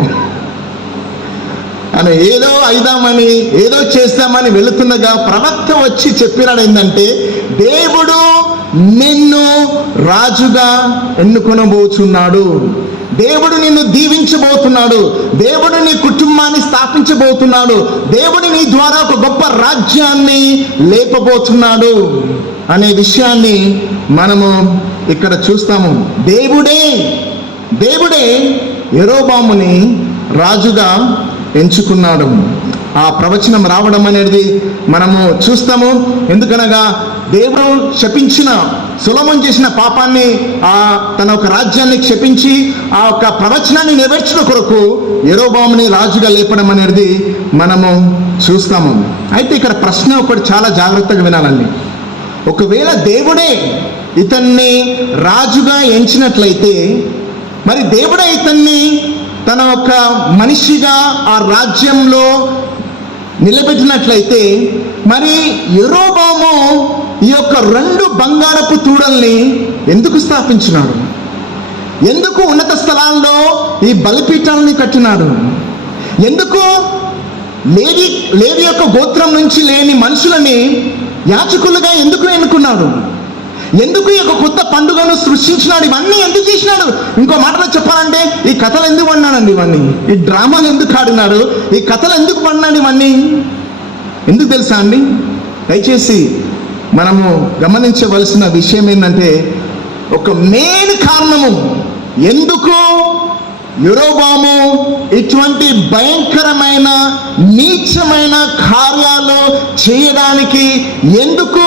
ఆయన ఏదో అయిదామని ఏదో చేస్తామని వెళుతుండగా ప్రవక్త వచ్చి చెప్పినాడు ఏంటంటే, దేవుడు నిన్ను రాజుగా ఎన్నుకొనబోతున్నాడు, దేవుడు నిన్ను దీవించబోతున్నాడు, దేవుడు నీ కుటుంబాన్ని స్థాపించబోతున్నాడు, దేవుడు నీ ద్వారా ఒక గొప్ప రాజ్యాన్ని లేపబోతున్నాడు అనే విషయాన్ని మనము ఇక్కడ చూస్తాము. దేవుడే యెరోబాముని రాజుగా ఎంచుకున్నాడు. ఆ ప్రవచనం రావడం అనేది మనము చూస్తాము. ఎందుకనగా దేవుడు శపించిన సొలొమోను చేసిన పాపాన్ని తన ఒక రాజ్యాన్ని క్షపించి ఆ యొక్క ప్రవచనాన్ని నెరవేర్చిన కొరకు యెరోబాముని రాజుగా లేపడం అనేది మనము చూస్తాము. అయితే ఇక్కడ ప్రశ్న ఒకటి చాలా జాగ్రత్తగా వినాలండి. ఒకవేళ దేవుడే ఇతన్ని రాజుగా ఎంచినట్లయితే, మరి దేవుడే ఇతన్ని తన ఒక మనిషిగా ఆ రాజ్యంలో నిలబెట్టినట్లయితే, మరి యెరోబాము ఈ యొక్క 2 బంగారపు తూడల్ని ఎందుకు స్థాపించినాడు? ఎందుకు ఉన్నత స్థలాల్లో ఈ బలిపీఠాలని కట్టినాడు? ఎందుకు లేవి యొక్క గోత్రం నుంచి లేని మనుషులని యాజకులుగా ఎందుకు ఎన్నుకున్నాడు? ఎందుకు ఈ యొక్క కొత్త పండుగను సృష్టించినాడు? ఇవన్నీ ఎందుకు చేసినాడు? ఇంకో మాటలో చెప్పాలంటే, ఈ కథలు ఎందుకు పడినాడండి? ఇవన్నీ ఈ డ్రామాలు ఎందుకు ఆడినాడు? ఈ కథలు ఎందుకు పడినాడు? ఇవన్నీ ఎందుకు తెలుసా అండి? దయచేసి మనము గమనించవలసిన విషయం ఏంటంటే, ఒక మెయిన్ కారణము ఎందుకు యెరోబాము ఇటువంటి భయంకరమైన నీచమైన కార్యాలు చేయడానికి ఎందుకు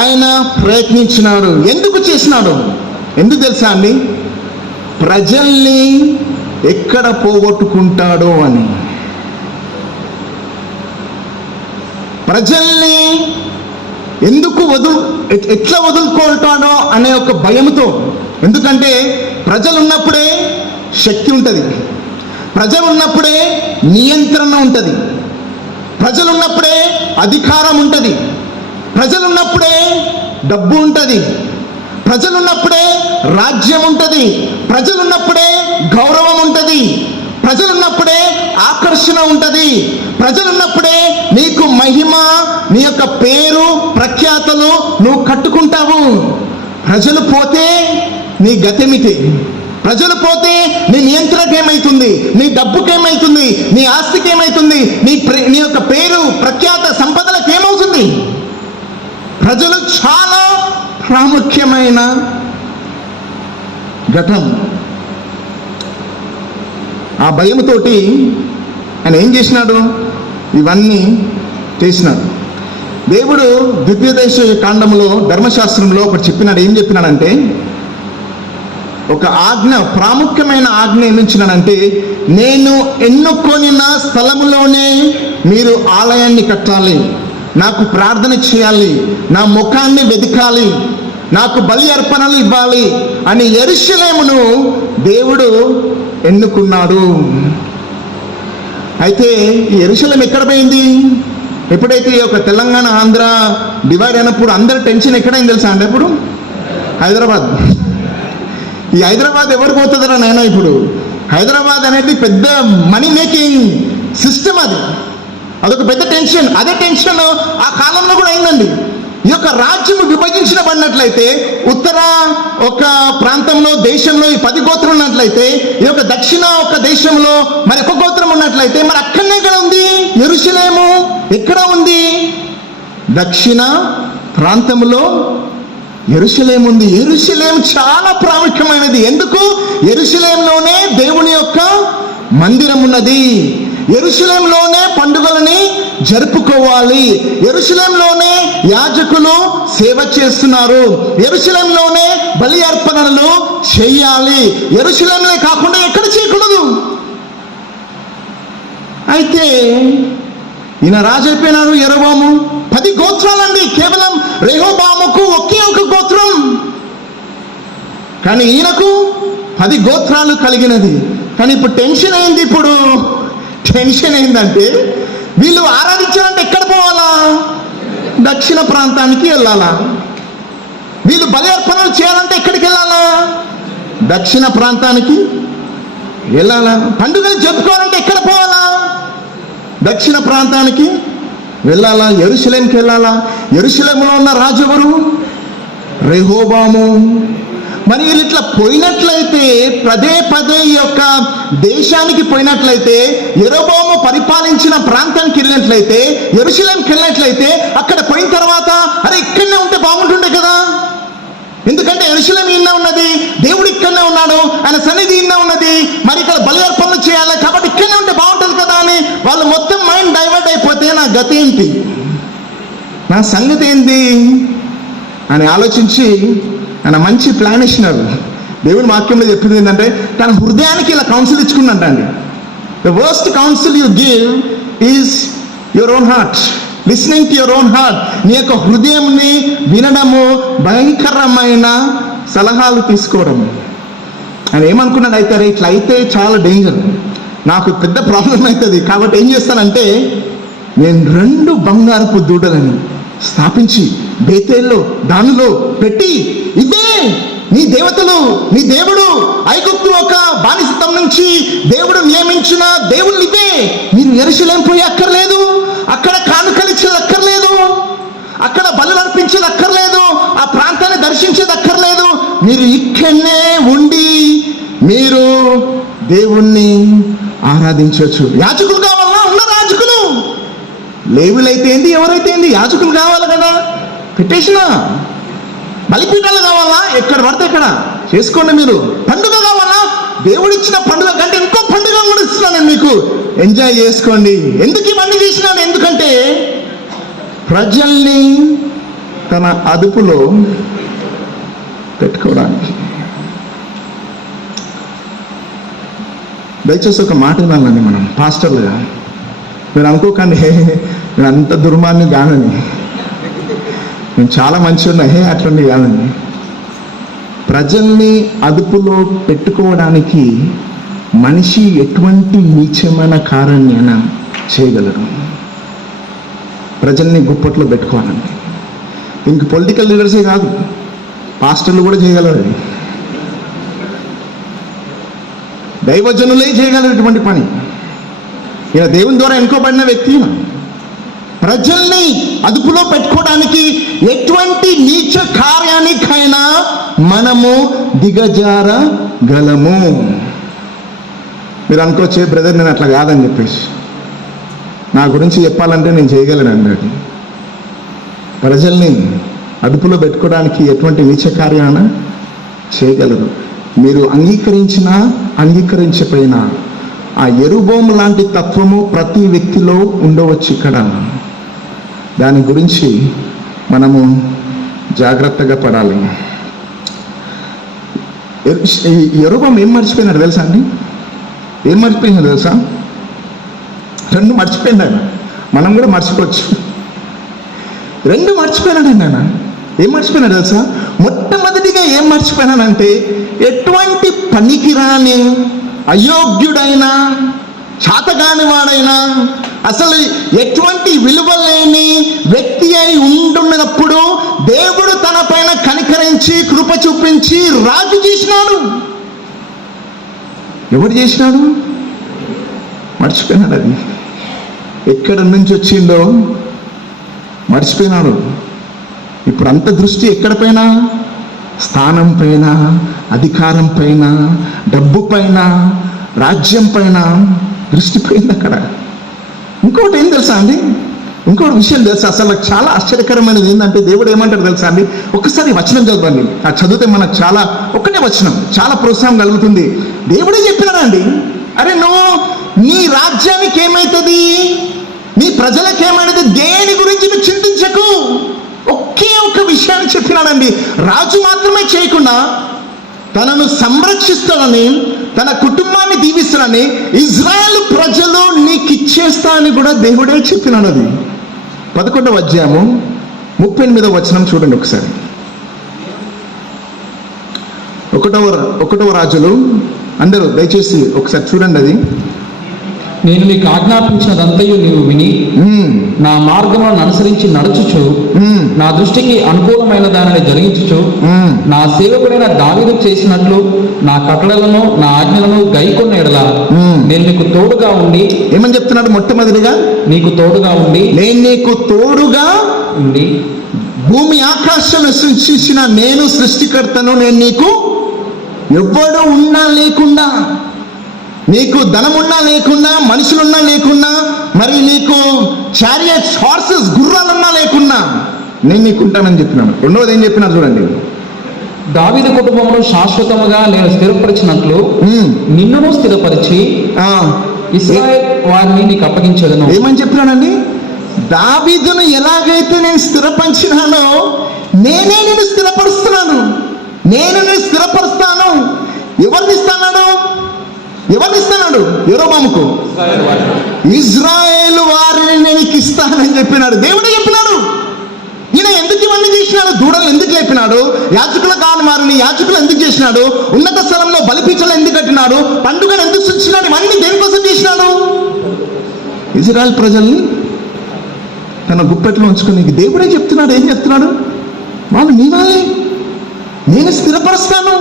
ఆయన ప్రయత్నించినాడు, ఎందుకు చేసినాడు? ఎందుకు తెలుసా అండి? ప్రజల్ని ఎక్కడ పోగొట్టుకుంటాడో అని, ప్రజల్ని ఎందుకు ఎట్లా వదులుకుంటాడో అనే ఒక భయంతో. ఎందుకంటే ప్రజలు ఉన్నప్పుడే శక్తి ఉంటుంది, ప్రజలు ఉన్నప్పుడే నియంత్రణ ఉంటుంది, ప్రజలు ఉన్నప్పుడే అధికారం ఉంటుంది, ప్రజలు ఉన్నప్పుడే డబ్బు ఉంటుంది, ప్రజలు ఉన్నప్పుడే రాజ్యం ఉంటుంది, ప్రజలు ఉన్నప్పుడే గౌరవం ఉంటుంది, ప్రజలు ఉన్నప్పుడే ఆకర్షణ ఉంటుంది, ప్రజలు ఉన్నప్పుడే నీకు మహిమ, నీ యొక్క పేరు ప్రఖ్యాతలు నువ్వు కట్టుకుంటావు. ప్రజలు పోతే నీ గతేమిటి? ప్రజలు పోతే నీ నియంత్రణకు ఏమైతుంది? నీ డబ్బుకి ఏమైతుంది? నీ ఆస్తికి ఏమైతుంది? నీ యొక్క పేరు ప్రఖ్యాత సంపదలకు ఏమవుతుంది? ప్రజలు చాలా ప్రాముఖ్యమైన ఘటన. ఆ భయంతోటి ఆయన ఏం చేసినాడు? ఇవన్నీ చేసినాడు. దేవుడు ద్వితీయోపదేశ కాండంలో ధర్మశాస్త్రంలో ఒకటి చెప్పినాడు. ఏం చెప్పినాడంటే, ఒక ఆజ్ఞ, ప్రాముఖ్యమైన ఆజ్ఞ ఏమిచ్చినాడంటే, నేను ఎన్నుకొనిన స్థలములోనే మీరు ఆలయాన్ని కట్టాలి, నాకు ప్రార్థన చేయాలి, నా ముఖాన్ని వెతకాలి, నాకు బలి అర్పణలు ఇవ్వాలి అని యెరూషలేమును దేవుడు ఎన్నుకున్నాడు. అయితే ఈ యెరూషలేం ఎక్కడ పోయింది? ఎప్పుడైతే ఈ యొక్క తెలంగాణ ఆంధ్ర డివైడ్ అయినప్పుడు అందరి టెన్షన్ ఎక్కడైంది తెలుసా అంటే, ఇప్పుడు హైదరాబాద్. ఈ హైదరాబాద్ ఎవరు పోతుందరా నాయన? ఇప్పుడు హైదరాబాద్ అనేది పెద్ద మనీ మేకింగ్ సిస్టమ్, అదొక పెద్ద టెన్షన్. అదే టెన్షన్ ఆ కాలంలో కూడా అయిందండి. ఈ యొక్క రాజ్యం విభజించబడినట్లయితే, ఉత్తర ఒక ప్రాంతంలో దేశంలో ఈ 10 గోత్రం ఉన్నట్లయితే, ఈ యొక్క దక్షిణ ఒక దేశంలో మరి ఒక గోత్రం ఉన్నట్లయితే, మరి అక్కడనే ఎక్కడ ఉంది యెరూషలేము? ఎక్కడ ఉంది? దక్షిణ ప్రాంతంలో యెరూషలేము ఉంది. యెరూషలేం చాలా ప్రాముఖ్యమైనది. ఎందుకు? యెరూషలేంలోనే దేవుని యొక్క మందిరం ఉన్నది. యెరూషలేంలోనే పండుగలని జరుపుకోవాలి. యెరూషలేంలోనే యాజకులు సేవ చేస్తున్నారు. యెరూషలేంలోనే బలి అర్పణలు చేయాలి. యెరూషలేంలో కాకుండా ఎక్కడ చేయకూడదు. అయితే ఈయన రాజు అయిపోయినాడు యెరొబోము. 10 గోత్రాలండి. కేవలం రెహోబాముకు ఒకే ఒక గోత్రం, కానీ ఈయనకు 10 గోత్రాలు కలిగినది. కానీ ఇప్పుడు టెన్షన్ అయింది. ఇప్పుడు టెన్షన్ ఏంటంటే, వీళ్ళు ఆరాధించాలంటే ఎక్కడ పోవాలా? దక్షిణ ప్రాంతానికి వెళ్ళాలా? వీళ్ళు బలి అర్పణలు చేయాలంటే ఎక్కడికి వెళ్ళాలా? దక్షిణ ప్రాంతానికి వెళ్ళాలా? పండుగలు జరుపుకోవాలంటే ఎక్కడ పోవాలా? దక్షిణ ప్రాంతానికి వెళ్ళాలా? యెరూషలేంకి వెళ్ళాలా? యెరూషలేములో ఉన్న రాజు ఎవరు? రెహోబాము. మరి వీళ్ళు ఇట్లా పోయినట్లయితే, పదే ఈ యొక్క దేశానికి పోయినట్లయితే, యెరొబోము పరిపాలించిన ప్రాంతానికి వెళ్ళినట్లయితే, యెరూషలేంకి వెళ్ళినట్లయితే, అక్కడ పోయిన తర్వాత అరే ఇక్కడనే ఉంటే బాగుంటుండే కదా. ఎందుకంటే యెరూషలేం ఈయన ఉన్నది, దేవుడు ఇక్కడనే ఉన్నాడు, ఆయన సన్నిధి ఈయన ఉన్నది, మరి ఇక్కడ బలి అర్పణలు చేయాలి, కాబట్టి ఇక్కడనే ఉంటే బాగుంటుంది కదా అని వాళ్ళు మొత్తం మైండ్ డైవర్ట్ అయిపోతే, నా గతి ఏంటి, నా సంగతి ఏంటి అని ఆలోచించి ఆయన మంచి ప్లాన్ ఇచ్చినారు. దేవుని వాక్యంలో చెప్పింది ఏంటంటే, తన హృదయానికి ఇలా కౌన్సిల్ ఇచ్చుకున్నట్టండి. The worst counsel you give is your own heart. Listening to your own heart. నీ యొక్క హృదయంని వినడము, భయంకరమైన సలహాలు తీసుకోవడం. ఆయన ఏమనుకున్నాడు అయితే, ఇట్లా అయితే చాలా డేంజర్, నాకు పెద్ద ప్రాబ్లం అవుతుంది, కాబట్టి ఏం చేస్తానంటే, నేను 2 బంగారపు దూడలను స్థాపించి బేతేల్లో దానిలో పెట్టి, ఇదే నీ దేవతలు, నీ దేవుడు ఐగుప్తు ఒక బానిసత్వం నుంచి దేవుడు నియమించిన దేవుళ్ళు ఇవే, మీరు యెరూషలేం పోయి అక్కర్లేదు, అక్కడ కానుకలు ఇచ్చేది అక్కర్లేదు, అక్కడ బలులు అర్పించేది అక్కర్లేదు, ఆ ప్రాంతాన్ని దర్శించేది అక్కర్లేదు, మీరు ఇక్కడనే ఉండి మీరు దేవుణ్ణి ఆరాధించవచ్చు. యాజకులు కావాలా? ఉన్న యాజకులు, లేవులైతే ఏంది, ఎవరైతే ఏంది, యాజకులు కావాలి కదా, పెట్టేసిన. బలిపీఠాలు కావాలా? ఎక్కడ పడితే ఎక్కడ చేసుకోండి. మీరు పండుగ కావాలా? దేవుడిచ్చిన పండుగ కంటే ఇంకో పండుగ కూడా ఇస్తున్నాను మీకు, ఎంజాయ్ చేసుకోండి. ఎందుకు ఇవన్నీ చేసినాను? ఎందుకంటే ప్రజల్ని తన అదుపులో పెట్టుకోవడానికి. దయచేసి ఒక మాట వినాలండి మనం పాస్టర్లుగా. మీరు అనుకోకండి నేను అంత దుర్మాన్ని కానని, నేను చాలా మంచిగా ఉన్నా, అట్లండి కాదండి. ప్రజల్ని అదుపులో పెట్టుకోవడానికి మనిషి ఎటువంటి నీచమైన కార్యాన్ని చేయగలరు. ప్రజల్ని గుప్పట్లో పెట్టుకోవాలండి. ఇంక పొలిటికల్ లీడర్సే కాదు, పాస్టర్లు కూడా చేయగలరు. దైవజనులే చేయగలరు ఇటువంటి పని. ఈయన దేవుని ద్వారా ఎన్నుకోబడిన వ్యక్తి. ప్రజల్ని అదుపులో పెట్టుకోవడానికి ఎటువంటి నీచ కార్యానికైనా మనము దిగజారగలము. మీరు అనుకోవచ్చే, బ్రదర్ నేను అట్లా కాదని చెప్పేసి, నా గురించి చెప్పాలంటే నేను చేయగలను అన్నాడు. ప్రజల్ని అదుపులో పెట్టుకోవడానికి ఎటువంటి నీచ కార్యాన చేయగలరు. మీరు అంగీకరించినా అంగీకరించకపోయినా ఆ యెరొబోము లాంటి తత్వము ప్రతి వ్యక్తిలో ఉండవచ్చు. ఇక్కడ దాని గురించి మనము జాగ్రత్తగా పడాలి. యెరొబోము ఏం మర్చిపోయినాడు తెలుసా అండి? ఏం మర్చిపోయినాడు తెలుసా? రెండు మర్చిపోయినాడు. మనం కూడా మర్చిపోవచ్చు. రెండు మర్చిపోయినాడు అండి ఆయన. ఏం మర్చిపోయినాడు తెలుసా? మొట్టమొదటిగా ఏం మర్చిపోయినానంటే, ఎటువంటి పనికిరాని అయోగ్యుడైనా చాతగాని వాడైనా అసలు ఎటువంటి విలువ లేని వ్యక్తి అయి ఉండున్నప్పుడు దేవుడు తన పైన కనికరించి కృప చూపించి రాజు చేసినాడు. ఎవరు చేసినాడు? మర్చిపోయినాడు. అది ఎక్కడి నుంచి వచ్చిందో మర్చిపోయినాడు. ఇప్పుడు అంత దృష్టి ఎక్కడ పైన? స్థానం పైన, అధికారం పైన, డబ్బు పైన, రాజ్యం పైన దృష్టి పోయింది అక్కడ. ఇంకోటి ఏం తెలుసా అండి? ఇంకోటి విషయం తెలుసా? అసలు చాలా ఆశ్చర్యకరమైనది ఏంటంటే, దేవుడు ఏమంటాడు తెలుసా అండి? ఒక్కసారి వచనం చదవండి. ఆ చదివితే మనకు చాలా, ఒక్కటే వచనం చాలా ప్రోత్సాహం కలుగుతుంది. దేవుడే చెప్పినాడండి, అరే నువ్వు నీ రాజ్యానికి ఏమవుతుంది, నీ ప్రజలకు ఏమైనది, దేని గురించి నువ్వు చింతించకు. ఒకే ఒక్క విషయాన్ని చెప్పినాడండి. రాజు మాత్రమే చేయకుండా తనను సంరక్షిస్తానని, తన కుటుంబాన్ని దీవిస్తానని, ఇజ్రాయెల్ ప్రజలు నీకు ఇచ్చేస్తా అని కూడా దేవుడే చెప్పినాడు. అది 11వ అధ్యాయము 38వ వచనం చూడండి ఒకసారి. 1వ రాజులు, అందరూ దయచేసి ఒకసారి చూడండి. అది నేను నీకు ఆజ్ఞాపించినదంతయు నీవు విని నా మార్గములను అనుసరించి నడుచుచు నా దృష్టికి అనుకూలమైన దానిని జరిగించుచు నా సేవకుడైన దావీదు చేసినట్లు నా కట్టడలను నా ఆజ్ఞలను గైకొన్న ఎడల నేను నీకు తోడుగా ఉండి, ఏమని చెప్తున్నాడు? మొట్టమొదటిగా నీకు తోడుగా ఉండి, నేను నీకు తోడుగా ఉండి భూమి ఆకాశాలను సృష్టించిన నేను సృష్టికర్తను. నేను నీకు ఎవ్వడు ఉన్నా లేకుండా, నీకు ధనమున్నా లేకున్నా, మనుషులున్నా లేకున్నా, మరి నీకు చారియట్స్, హార్సెస్, గుర్రాలున్నా లేకున్నా నేను నీకు ఉంటానని చెప్పినాను. రెండవది ఏం చెప్పినా చూడండి. దావీదు కుటుంబమును శాశ్వతముగా నేను స్థిరపరిచినట్లు నిన్నును స్థిరపరిచి ఇశ్రాయేలు వారిని నీకు అప్పగించదను. ఏమని చెప్పినానండి? దావీదును ఎలాగైతే నేను స్థిరపరిచినానో నేనే నిన్ను స్థిరపరుస్తున్నాను. నేను నిన్ను స్థిరపరుస్తాను. ఎవరిని ఇస్తాడు? ఎవరిని ఇస్తున్నాడు? యెరొబోముకు. ఇజ్రాయేలు వారిని నేను ఇస్తానని చెప్పినాడు. దేవుడే చెప్పినాడు. ఈయన ఎందుకు ఇవన్నీ చేసినాడు? దూడలు ఎందుకు లేపినాడు? యాజకులు కాని వారిని యాజకులు ఎందుకు చేసినాడు? ఉన్నత స్థలంలో బలిపీఠాలు ఎందుకు కట్టినాడు? పండుగను ఎందుకు సృష్టించినాడు? ఇవన్నీ దేనికోసం చేసినాడు? ఇజ్రాయెల్ ప్రజల్ని తన గుప్పెట్లో ఉంచుకుని దేవుడే చెప్తున్నాడు. ఏం చెప్తున్నాడు? వాళ్ళు నీ వాళ్ళే, నేను స్థిరపరుస్తాను.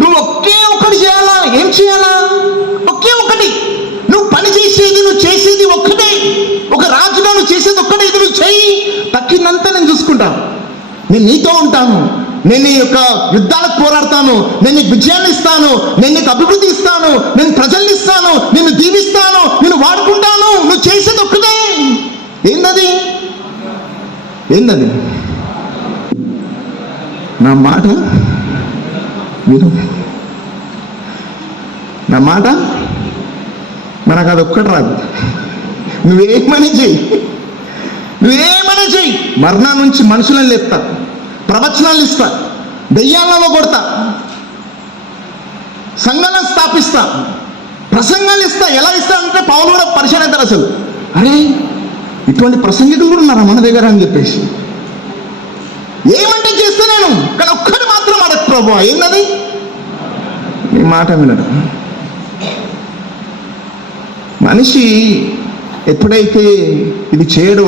నువ్వు ఒకే ఒకటి చేయాలా? ఏం చేయాలా? ఒకే ఒకటి. నువ్వు పని చేసేది, నువ్వు చేసేది ఒక్కటే. ఒక రాజుగా నువ్వు చేసేది ఒక్కటే. ఇది నువ్వు చెయ్యి, తక్కినంతా నేను చూసుకుంటాను. నేను నీతో ఉంటాను. నేను నీ యొక్క యుద్ధాలకు పోరాడతాను. నేను నీకు విజయాన్ని ఇస్తాను. నేను నీకు అభివృద్ధి ఇస్తాను. నేను ప్రజల్ని ఇస్తాను. నిన్ను దీవిస్తాను. నేను వాడుకుంటాను. నువ్వు చేసేది ఒక్కటే. ఏందది? ఏందది? నా మాట విను. నా మాట మనకు అది ఒక్కటి రాదు. నువ్వేమని చెయ్యి, నువ్వేమని చెయ్యి. మరణం నుంచి మనుషులను లేపుతా, ప్రవచనాలు ఇస్తా, దెయ్యాలలో కొడతా, సంఘాలను స్థాపిస్తా, ప్రసంగాలు ఇస్తా. ఎలా ఇస్తా అంటే పౌలు కూడా పరిచయం అవుతారు. అసలు అరే ఇటువంటి ప్రసంగికులు కూడా ఉన్నారా మన దగ్గర అని చెప్పేసి ఏమంటే చేస్తా నేను. కానీ ఒక్కటి మాత్రం అడగ ప్రభు, ఏంటది? నీ మాట వినడు. మనిషి ఎప్పుడైతే ఇది చేయడో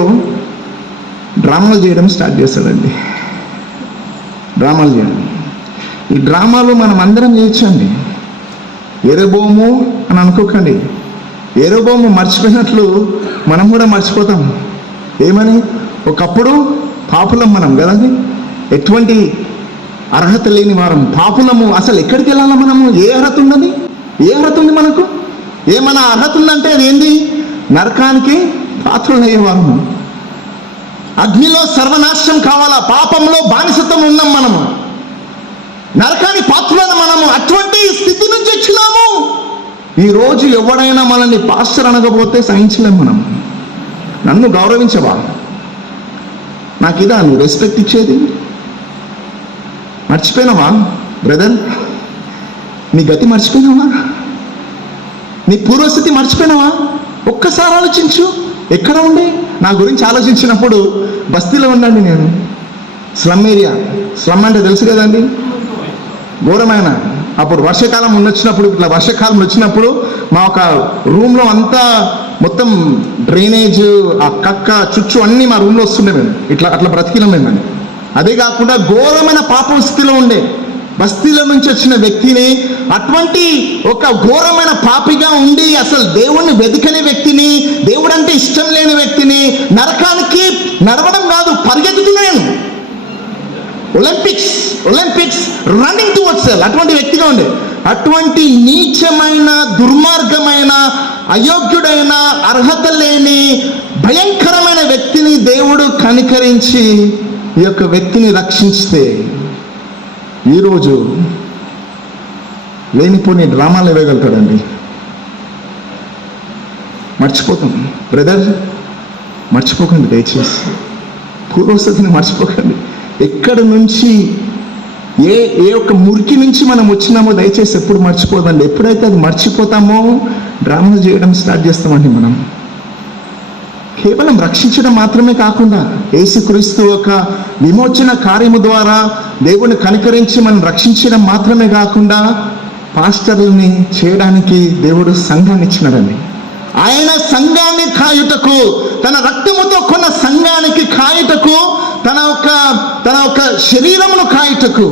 డ్రామాలు చేయడం స్టార్ట్ చేస్తాడండి. డ్రామాలు చేయడం. ఈ డ్రామాలు మనం అందరం చేయొచ్చండి. యెరొబోము అని అనుకోకండి. యెరొబోము మర్చిపోయినట్లు మనం కూడా మర్చిపోతాం. ఏమని? ఒకప్పుడు పాపులం మనం కదండి, ఎటువంటి అర్హత లేని వారం, పాపులము. అసలు ఎక్కడికి వెళ్ళాలా మనము? ఏ అర్హత ఉన్నది? ఏ అర్హత ఉంది మనకు? ఏమన్నా అర్హత ఉందంటే అది ఏంది? నరకానికి పాత్రలు అయ్యేవారము, అగ్నిలో సర్వనాశనం కావాలా, పాపంలో బానిసత్వం ఉన్నాం మనము, నరకానికి పాత్రలను మనము. అటువంటి స్థితి నుంచి వచ్చినాము. ఈరోజు ఎవడైనా మనల్ని పాస్టర్ అనకపోతే సహించలేము మనం. నన్ను గౌరవించవా? నాకు ఇదా నువ్వు రెస్పెక్ట్ ఇచ్చేది? మర్చిపోయినావా బ్రదర్? నీ గతి మర్చిపోయినావా? నీ పూర్వస్థితి మర్చిపోయినావా? ఒక్కసారి ఆలోచించు. ఎక్కడ ఉండే? నా గురించి ఆలోచించినప్పుడు బస్తీలో ఉండండి నేను. Slum area. స్లమ్ అంటే తెలుసు కదండి, ఘోరమైన. అప్పుడు వర్షాకాలం వచ్చినప్పుడు, ఇట్లా వర్షాకాలం వచ్చినప్పుడు మా ఒక రూమ్లో అంతా మొత్తం డ్రైనేజ్, ఆ కక్క చుచ్చు అన్నీ మా రూమ్లో వస్తుండే. మేము అట్లా బ్రతికినాం మేము. అదే కాకుండా ఘోరమైన పాపం స్థితిలో ఉండే. బస్తీల నుంచి వచ్చిన వ్యక్తిని, అటువంటి ఒక ఘోరమైన పాపిగా ఉండి అసలు దేవుణ్ణి వెతికని వ్యక్తిని, దేవుడు అంటే ఇష్టం లేని వ్యక్తిని నరకానికి నడవడం కాదు, పరిగెత్తుతున్నాను. ఒలింపిక్స్ రన్నింగ్ టువర్డ్స్ హెల్, అటువంటి వ్యక్తిగా ఉండే. అటువంటి నీచమైన, దుర్మార్గమైన, అయోగ్యుడైన, అర్హత లేని, భయంకరమైన వ్యక్తిని దేవుడు కనికరించి ఈ యొక్క వ్యక్తిని రక్షిస్తే ఈరోజు లేనిపోని డ్రామాలు ఇవ్వగలుగుతాడండి. మర్చిపోతాం బ్రదర్, మర్చిపోకండి దయచేసి. పూర్వస్థితిని మర్చిపోకండి. ఎక్కడ నుంచి ఏ ఒక్క మురికి నుంచి మనం వచ్చినామో దయచేసి ఎప్పుడు మర్చిపోదండి. ఎప్పుడైతే అది మర్చిపోతామో డ్రామాలు చేయడం స్టార్ట్ చేస్తామండి మనం. కేవలం రక్షించడం మాత్రమే కాకుండా, యేసుక్రీస్తు ఒక విమోచన కార్యము ద్వారా దేవుని కనికరించి మనం రక్షించడం మాత్రమే కాకుండా, పాస్టర్లని చేయడానికి దేవుడు సంఘాన్ని ఇచ్చినాడండి. ఆయన సంఘాన్ని కాయుటకు, తన రక్తముతో కొన్న సంఘానికి కాయుటకు, తన యొక్క శరీరమును కాయుటకు,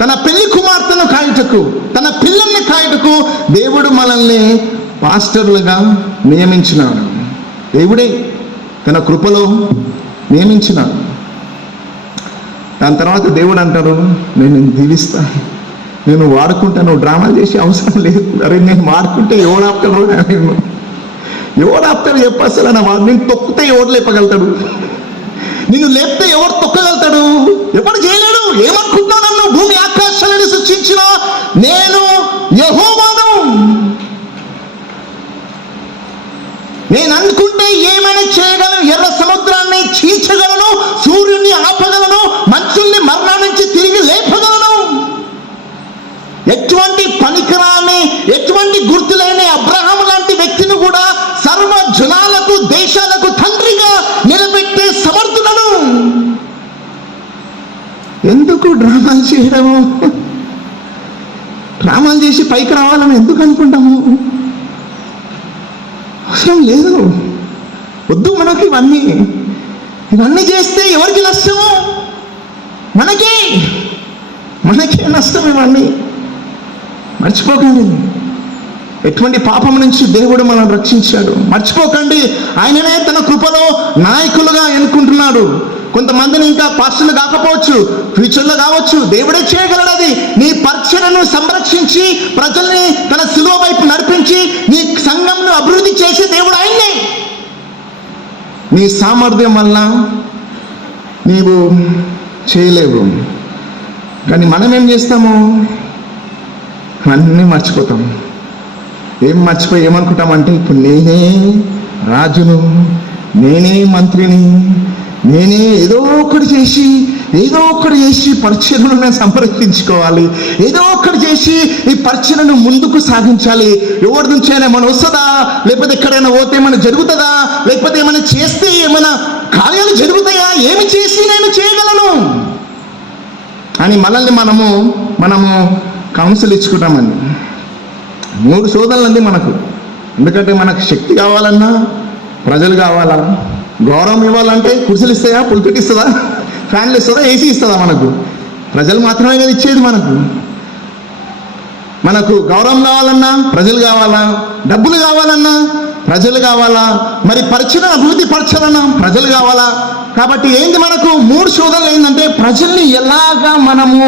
తన పెళ్లి కుమార్తెను కాయుటకు, తన పిల్లల్ని కాయుటకు దేవుడు మనల్ని పాస్టర్లుగా నియమించినాడు. దేవుడే తన కృపలో నియమించినాడు. దాని తర్వాత దేవుడు అంటాడు, నేను దీవిస్తాను, నేను వాడుకుంటాను, డ్రామాలు చేసే అవసరం లేదు. అరే నేను వాడుకుంటే ఎవడాపుతాడు? ఎవడాపుతాడు చెప్పు అసలు? నేను తొక్కితే ఎవడు లేపగలుగుతాడు? నిన్ను లేపితే ఎవరు తొక్కగలుగుతాడు? ఎవడు చేయలేడు. ఏమనుకుంటున్నావు? నన్ను భూమి ఆకాశాలను సృష్టించిన నేను యెహోవాను. నేను అనుకుంటే ఏమైనా చేయగలను. ఎర్ర సముద్రాన్ని చీల్చగలను, సూర్యుడిని ఆపగలను, మనుషుల్ని మరణం నుంచి తిరిగి లేపగలను. ఎటువంటి పనికిరాని, ఎటువంటి గుర్తులేని అబ్రహాము లాంటి వ్యక్తిని కూడా సర్వ జనాలకు, దేశాలకు తండ్రిగా నిలబెట్టే సమర్థులను. ఎందుకు డ్రామాలు చేయడము? డ్రామాలు చేసి పైకి రావాలని ఎందుకు అనుకుంటాము? అవసరం లేదు. వద్దు మనకి ఇవన్నీ చేస్తే ఎవరికి నష్టము? మనకే నష్టం ఇవన్నీ. మర్చిపోకండి, ఎటువంటి పాపం నుంచి దేవుడు మనం రక్షించాడు. మర్చిపోకండి, ఆయననే తన కృపలో నాయకులుగా ఎన్నుకుంటున్నాడు. కొంతమందిని ఇంకా పాస్టర్లు కాకపోవచ్చు, ఫ్యూచర్లో కావచ్చు. దేవుడే చేయగలడు అది. నీ పరిచర్యను సంరక్షించి ప్రజల్ని తన శిలువ వైపు నడిపించి నీ సంఘంను అభివృద్ధి చేసే దేవుడు ఆయన్నే. నీ సామర్థ్యం వల్ల నీవు చేయలేవు. కానీ మనం ఏం చేస్తాము? అన్నీ మర్చిపోతాం. మర్చిపోయి ఏమనుకుంటామంటే, ఇప్పుడు నేనే రాజును, నేనే మంత్రిని, నేనే ఏదో ఒకటి చేసి పరిచయను నేను సంరక్షించుకోవాలి, ఏదో ఒకటి చేసి ఈ పరిచయను ముందుకు సాగించాలి. ఎవరి నుంచి అయినా ఏమైనా వస్తుందా, లేకపోతే ఎక్కడైనా పోతే ఏమైనా జరుగుతుందా, లేకపోతే ఏమైనా చేస్తే ఏమైనా కార్యాలు జరుగుతాయా, ఏమి చేసి నేను చేయగలను అని మనల్ని మనము కౌన్సిల్ ఇచ్చుకుంటామండి. 3 శోధనలు అండి మనకు. ఎందుకంటే మనకు శక్తి కావాలన్నా, ప్రజలు కావాలా, గౌరవం ఇవ్వాలంటే కుర్చీలు ఇస్తాయా, పుల్పిట్ ఇస్తుందా, ఫ్యాన్లు ఇస్తుందా, ఏసీ ఇస్తుందా? మనకు ప్రజలు మాత్రమే కదా ఇచ్చేది. మనకు మనకు గౌరవం కావాలన్నా ప్రజలు కావాలా, డబ్బులు కావాలన్నా ప్రజలు కావాలా, మరి పరిచయం అభివృద్ధి పరచాలన్నా ప్రజలు కావాలా. కాబట్టి ఏంది మనకు 3 శోధనలు ఏంటంటే ప్రజల్ని ఎలాగా మనము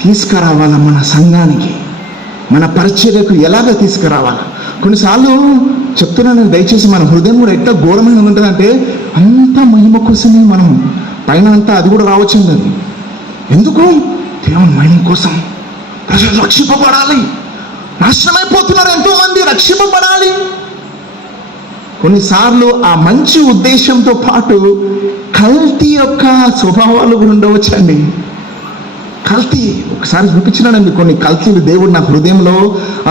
తీసుకురావాలా, మన సంఘానికి మన పరిచర్యకు ఎలాగ తీసుకురావాలా. కొన్నిసార్లు చెప్తున్నాను, దయచేసి మన హృదయం కూడా ఎంత ఘోరమైన ఉంటుందంటే అంత మహిమ కోసమే మనం పైన అంతా అది కూడా రావచ్చింది. అది ఎందుకు? దేవుని మహిమ కోసం. ప్రజలు రక్షింపబడాలి, నాశనమైపోతున్నారు ఎంతోమంది, రక్షింపబడాలి. కొన్నిసార్లు ఆ మంచి ఉద్దేశంతో పాటు కల్తీ యొక్క స్వభావాలు కూడా ఉండవచ్చండి. కల్తీ ఒకసారి చూపించినాడండి కొన్ని కల్తీలు. దేవుడు నా హృదయంలో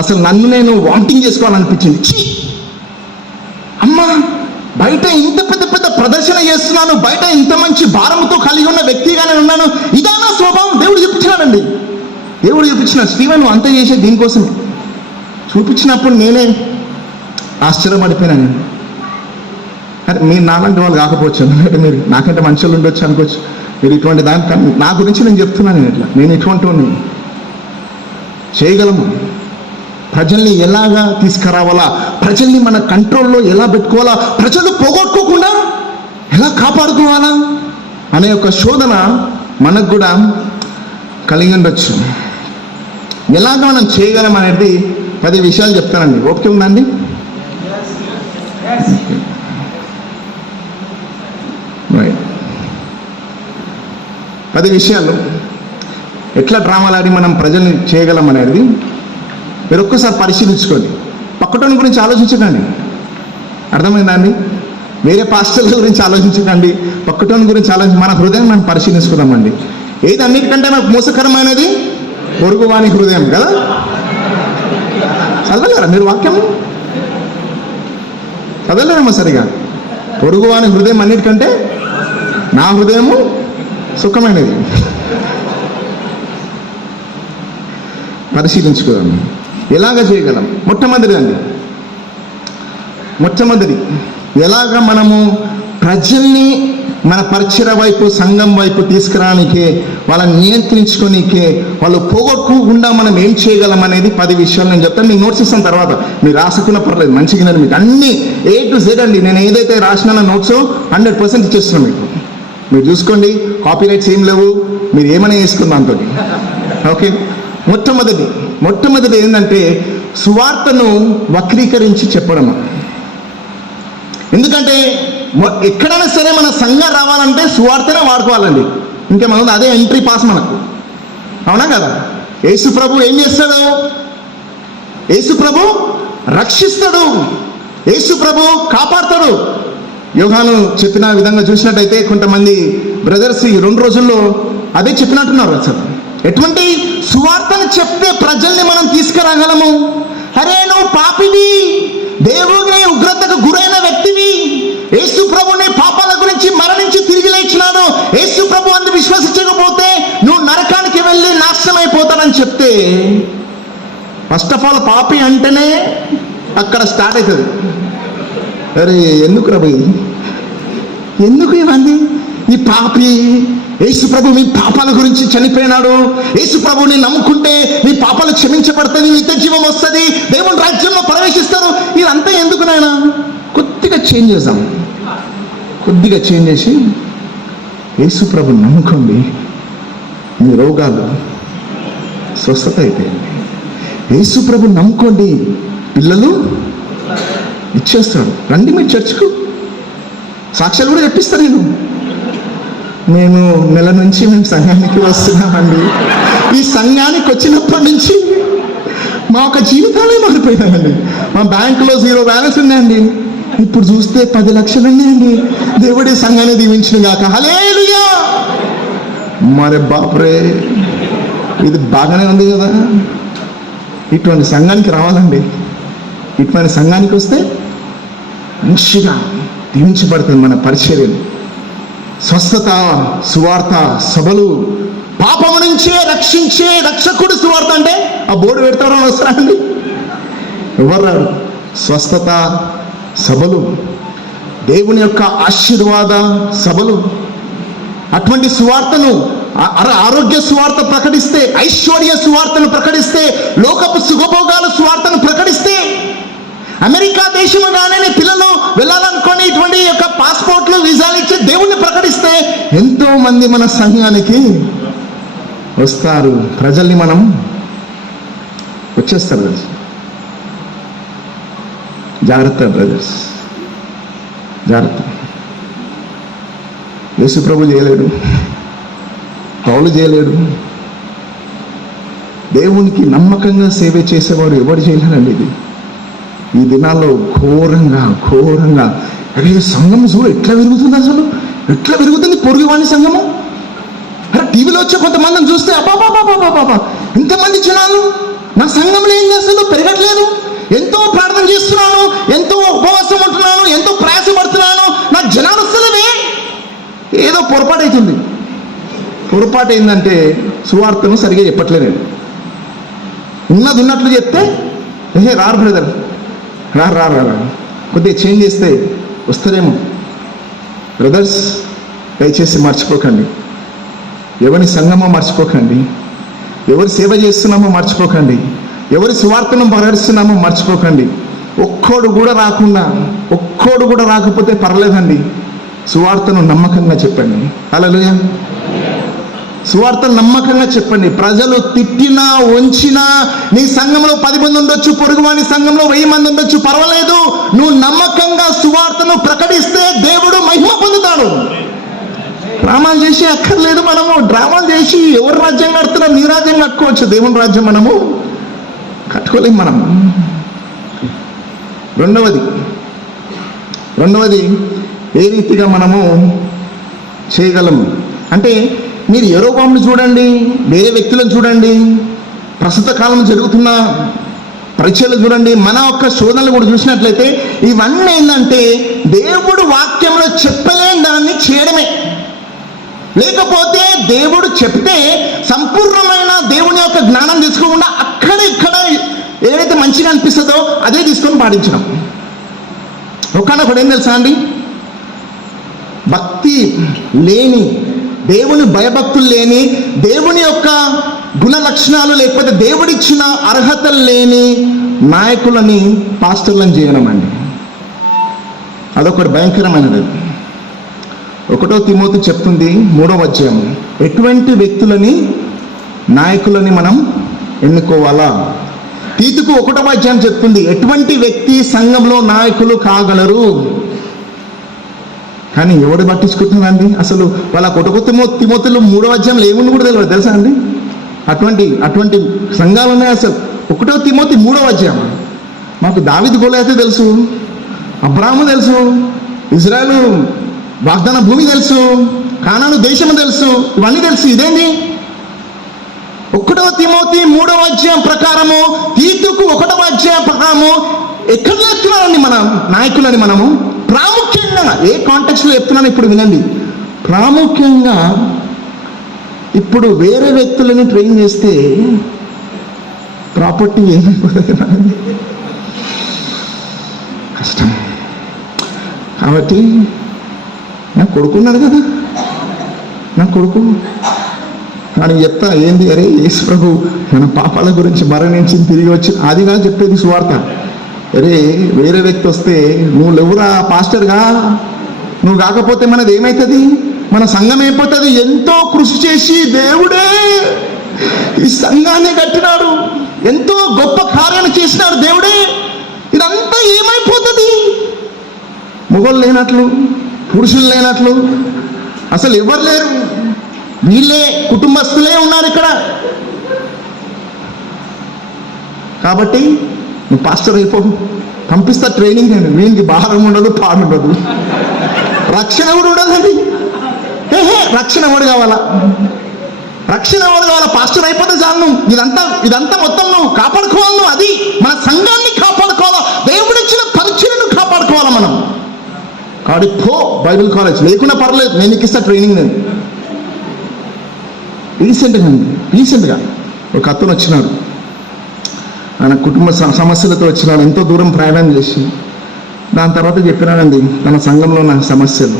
అసలు నన్ను నేను వామిటింగ్ చేసుకోవాలనిపించింది. ఛీ అమ్మా, బయట ఇంత పెద్ద పెద్ద ప్రదర్శన చేస్తున్నాను, బయట ఇంత మంచి భారంతో కలిగి ఉన్న వ్యక్తిగానే ఉన్నాను, ఇదానా స్వభావం దేవుడు చూపించినాడండి. దేవుడు చూపించినాడు. స్టీవెన్ నువ్వు అంతా చేసే దీనికోసమే. చూపించినప్పుడు నేనే ఆశ్చర్యపడిపోయినాను. అరే మీరు నాలాంటి వాళ్ళు కాకపోవచ్చు, ఎందుకంటే మీరు నాకంటే మనుషులు ఉండొచ్చు అనుకోవచ్చు. మీరు ఇటువంటి దాని నా గురించి నేను చెప్తున్నాను. నేను ఇటువంటి వాడిని. చేయగలము. ప్రజల్ని ఎలాగా తీసుకురావాలా, ప్రజల్ని మన కంట్రోల్లో ఎలా పెట్టుకోవాలా, ప్రజలు పోగొట్టుకోకుండా ఎలా కాపాడుకోవాలా అనే ఒక శోధన మనకు కూడా కలిగి ఉండొచ్చు. ఎలాగ మనం చేయగలం అనేది 10 విషయాలు చెప్తానండి. ఓపిక ఉందండి? రైట్. 10 విషయాలు ఎట్లా డ్రామాలాడి మనం ప్రజల్ని చేయగలం అనేది మీరు ఒక్కసారి పరిశీలించుకోండి. పక్కటోని గురించి ఆలోచించకండి. అర్థమైందా అండి? వేరే పాస్టర్ల గురించి ఆలోచించకండి, పక్కటోని గురించి మన హృదయం మనం పరిశీలించుకుందామండి. ఏది అన్నిటికంటే నాకు మోసకరమైనది? పొరుగువాని హృదయం కదా. చదవలేరా మీరు వాక్యం? చదవలేరమ్మా సరిగా. పొరుగువాని హృదయం అన్నిటికంటే నా హృదయము సుఖమైనది. పరిశీలించుకోదాం. ఎలాగ చేయగలం? మొట్టమొదటి ఎలాగ మనము ప్రజల్ని మన పరిచయ వైపు, సంఘం వైపు తీసుకురానికే, వాళ్ళని నియంత్రించుకోనికే, వాళ్ళు పోగొట్టుకోకుండా మనం ఏం చేయగలం అనేది 10 విషయాలు నేను చెప్తాను. మీకు నోట్స్ ఇస్తాను తర్వాత, మీరు రాసుకున్న పర్లేదు, మంచిగా మీకు అన్ని A to Z అండి. నేను ఏదైతే రాసిన నోట్స్ 100% ఇచ్చేస్తున్నాను మీకు. మీరు చూసుకోండి, కాపీరైట్స్ ఏం లేవు, మీరు ఏమైనా చేసుకుంది దాంతో. ఓకే. మొట్టమొదటి ఏంటంటే సువార్తను వక్రీకరించి చెప్పడం. ఎందుకంటే ఎక్కడైనా సరే మన సంఘం రావాలంటే సువార్తనే వాడుకోవాలండి. ఇంకేమన్నా అదే ఎంట్రీ పాస్ మనకు. అవునా కదా? యేసు ప్రభు ఏం చేస్తాడు? యేసు ప్రభు రక్షిస్తాడు, యేసు ప్రభు కాపాడుతాడు. యోహాను చెప్పిన విధంగా చూసినట్టయితే కొంతమంది బ్రదర్స్ ఈ 2 రోజుల్లో అదే చెప్పినట్టున్నారు. అసలు ఎటువంటి సువార్తను చెప్తే ప్రజల్ని మనం తీసుకురాగలము? అరే నువ్వు పాపివి, దేవుని ఉగ్రతకు గురైన వ్యక్తివి, యేసు ప్రభుని పాపాల గురించి మరణించి తిరిగి లేచినాడు, యేసు ప్రభు అందు విశ్వసించకపోతే నువ్వు నరకానికి వెళ్ళి నాశనం అయిపోతానని చెప్తే, ఫస్ట్ ఆఫ్ ఆల్ పాపి అంటేనే అక్కడ స్టార్ట్ అవుతుంది. అరే ఎందుకు రా భయ్, ఎందుకు ఇవన్నీ? ఈ పాపి, యేసు ప్రభు మీ పాపాల గురించి చనిపోయినాడు, యేసు ప్రభుని నమ్ముకుంటే నీ పాపాలు క్షమించబడుతుంది, నిత్య జీవం వస్తుంది, దేవుని రాజ్యంలో ప్రవేశిస్తారు. ఇదంతా ఎందుకు నాయనా? కొద్దిగా చేంజ్ చేద్దాం. కొద్దిగా చేంజ్ చేసి యేసు ప్రభుని నమ్ముకోండి, మీ రోగాలు స్వస్థత అయిపోయింది. యేసు ప్రభుని నమ్ముకోండి, పిల్లలు ఇచ్చేస్తాడు. రండి మీరు చర్చ్కు, సాక్ష్యాలు కూడా చెప్పిస్తాను. మేము నెల నుంచి సంఘానికి వస్తున్నామండి. ఈ సంఘానికి వచ్చినప్పటి నుంచి మా ఒక జీవితాలే మారిపోయినాయండి. మా బ్యాంకులో 0 బ్యాలెన్స్ ఉన్నాయండి, ఇప్పుడు చూస్తే 10 లక్షలు ఉన్నాయండి. దేవుడి సంఘాన్ని దీవించిన గాక. హల్లెలూయా. మరే బాప్రే, ఇది బాగానే ఉంది కదా. ఇటువంటి సంఘానికి రావాలండి. ఇటువంటి సంఘానికి వస్తే మంచిగా దీవించబడుతుంది మన పరిచర్యలు. స్వస్థత, సువార్త సభలు, పాపము నుంచే రక్షించే రక్షకుడు సువార్త అంటే ఆ బోర్డు పెడతారని వస్తారండి. ఎవరు రాడు? స్వస్థత సభలు, దేవుని యొక్క ఆశీర్వాద సభలు. అటువంటి సువార్తను ఆరోగ్య సువార్త ప్రకటిస్తే, ఐశ్వర్య సువార్తను ప్రకటిస్తే, లోకపు సుఖభోగాల సువార్తను ప్రకటిస్తే, అమెరికా దేశము కానీ పిల్లలు వెళ్ళాలనుకోని ఇటువంటి యొక్క పాస్పోర్ట్లు వీసాలు ఇచ్చి దేవుణ్ణి ప్రకటిస్తే ఎంతో మంది మన సంఘానికి వస్తారు. ప్రజల్ని మనం వచ్చేస్తారు బ్రదర్స్. జాగ్రత్త బ్రదర్స్, జాగ్రత్త. యేసు ప్రభు చేయలేడు, పౌలు చేయలేడు. దేవునికి నమ్మకంగా సేవ చేసేవాడు ఎవరు చేయలేరండి. ఇది ఈ దినాల్లో ఘోరంగా అరే సంఘం చూడు ఎట్లా పెరుగుతుంది, అసలు ఎట్లా పెరుగుతుంది పొరుగువాణి సంఘము. అరే టీవీలో వచ్చే కొంతమందిని చూస్తే అబ్బాబాబాబాబా ఇంతమంది జనాలు, నా సంఘంలో ఏంది అసలు పెరగట్లేదు. ఎంతో ప్రార్థన చేస్తున్నాను, ఎంతో ఉపవాసం ఉంటున్నాను, ఎంతో ప్రయాసపడుతున్నాను, నాకు జనాలు వస్తలేవే. ఏదో పొరపాటు అవుతుంది. పొరపాటు ఏంటంటే సువార్తను సరిగా చెప్పట్లేదు. ఉన్నది ఉన్నట్లు చెప్తే రారు బ్రదర్, రా కొద్దిగా చేంజ్ చేస్తే వస్తారేమో. బ్రదర్స్ దయచేసి మర్చిపోకండి, ఎవరి సంఘమో మర్చిపోకండి, ఎవరి సేవ చేస్తున్నామో మర్చిపోకండి, ఎవరి సువార్తను ప్రకటిస్తున్నామో మర్చిపోకండి. ఒక్కోడు కూడా రాకపోతే పర్లేదండి, సువార్తను నమ్మకంగా చెప్పండి. హల్లెలూయా. సువార్తను నమ్మకంగా చెప్పండి. ప్రజలు తిట్టినా వంచినా, నీ సంఘంలో 10 మంది ఉండొచ్చు, పొరుగువాని సంఘంలో 1000 మంది ఉండొచ్చు, పర్వాలేదు. నువ్వు నమ్మకంగా సువార్తను ప్రకటిస్తే దేవుడు మహిమ పొందుతాడు. డ్రామాలు చేసి అక్కర్లేదు. మనము డ్రామాలు చేసి ఎవరు రాజ్యం కడుతున్నాం? నీ రాజ్యం కట్టుకోవచ్చు, దేవుని రాజ్యం మనము కట్టుకోలేం. మనం రెండవది ఏ రీతిగా మనము చేయగలము అంటే, మీరు యెరొబోమును చూడండి, వేరే వ్యక్తులను చూడండి, ప్రస్తుత కాలం జరుగుతున్న పరిచయాలు చూడండి, మన యొక్క శోధనలు కూడా చూసినట్లయితే ఇవన్నీ ఏంటంటే దేవుడు వాక్యంలో చెప్పలేని దాన్ని చేయడమే. లేకపోతే దేవుడు చెప్తే సంపూర్ణమైన దేవుని యొక్క జ్ఞానం తీసుకోకుండా అక్కడ ఇక్కడ ఏదైతే మంచిగా అనిపిస్తుందో అదే తీసుకొని పాటించడం. ఒకనొకడు ఏం తెలుసా అండి, భక్తి లేని, దేవుని భయభక్తులు లేని, దేవుని యొక్క గుణ లక్షణాలు లేకపోతే దేవుడిచ్చిన అర్హతలు లేని నాయకులని పాస్టర్లను చేయడం అండి. అదొకటి భయంకరమైనది. 1 తిమోతి చెప్తుంది 3వ అధ్యాయం, ఎటువంటి వ్యక్తులని నాయకులని మనం ఎన్నుకోవాలా. తీతుకు 1వ అధ్యాయం చెప్తుంది ఎటువంటి వ్యక్తి సంఘంలో నాయకులు కాగలరు. కానీ ఎవడు పట్టించుకుంటుందండి అసలు? వాళ్ళ 1 తిమోతిలో 3వ అధ్యాయంలో ఏముంది కూడా తెలియదు తెలుసా అండి. అటువంటి సంఘాలు ఉన్నాయి. అసలు 1 తిమోతి 3వ అధ్యాయం. మాకు దావీదు గోలియాతు తెలుసు, అబ్రాహాము తెలుసు, ఇజ్రాయేలు వాగ్దాన భూమి తెలుసు, కానాను దేశము తెలుసు, ఇవన్నీ తెలుసు. ఇదేంటి 1 తిమోతి 3వ అధ్యాయం ప్రకారము, తీతుకు 1వ అధ్యాయం ప్రకారము ఎక్కడ చెప్తున్నారండి మన నాయకులని మనము ప్రాముఖ్యంగా. ఏ కాంటెక్స్లో చెప్తున్నాను ఇప్పుడు వినండి. ప్రాముఖ్యంగా ఇప్పుడు వేరే వ్యక్తులని ట్రైన్ చేస్తే ప్రాపర్టీ ఏమైపోతుంది, కష్టం. కాబట్టి నా కొడుకున్నాడు కదా, నా కొడుకు అని చెప్తా ఏంది, అరే యేసు ప్రభు మన పాపాల గురించి మరణించి తిరిగి వచ్చి అది కాదు చెప్పేది సువార్త. అరే వేరే వ్యక్తి వస్తే నువ్వు లేవురా పాస్టర్గా, నువ్వు కాకపోతే మనది ఏమవుతుంది, మన సంఘం అయిపోతుంది. ఎంతో కృషి చేసి దేవుడే ఈ సంఘాన్ని కట్టినాడు, ఎంతో గొప్ప కార్యాలు చేసినాడు దేవుడే, ఇదంతా ఏమైపోతుంది? మొగోళ్ళు లేనట్లు, పురుషులు లేనట్లు, అసలు ఎవరు లేరు, వీళ్ళే కుటుంబస్తులే ఉన్నారు ఇక్కడ. కాబట్టి నువ్వు పాస్టర్ అయిపో, పంపిస్తా ట్రైనింగ్. అండి వీనికి భారం ఉండదు, పాడు ఉండదు, రక్షణ కూడా ఉండదండి. రక్షణ ఎవడు కావాలా? పాస్టర్ అయిపోతే చాలు. ఇదంతా మొత్తం నువ్వు కాపాడుకోవాలి. నువ్వు అది మన సంఘాన్ని కాపాడుకోవాలా, దేవుడిచ్చిన పరిచయను కాపాడుకోవాలా మనం. కాబట్టి పో బైబిల్ కాలేజ్, లేకున్నా పర్లేదు, నేను నీకు ఇస్తా ట్రైనింగ్. నేను రీసెంట్గా ఒక అతను వచ్చినాడు, ఆయన కుటుంబ సమస్యలతో వచ్చినాడు, ఎంతో దూరం ప్రయాణం చేసి. దాని తర్వాత చెప్పినాడండి తన సంఘంలో ఉన్న సమస్యలు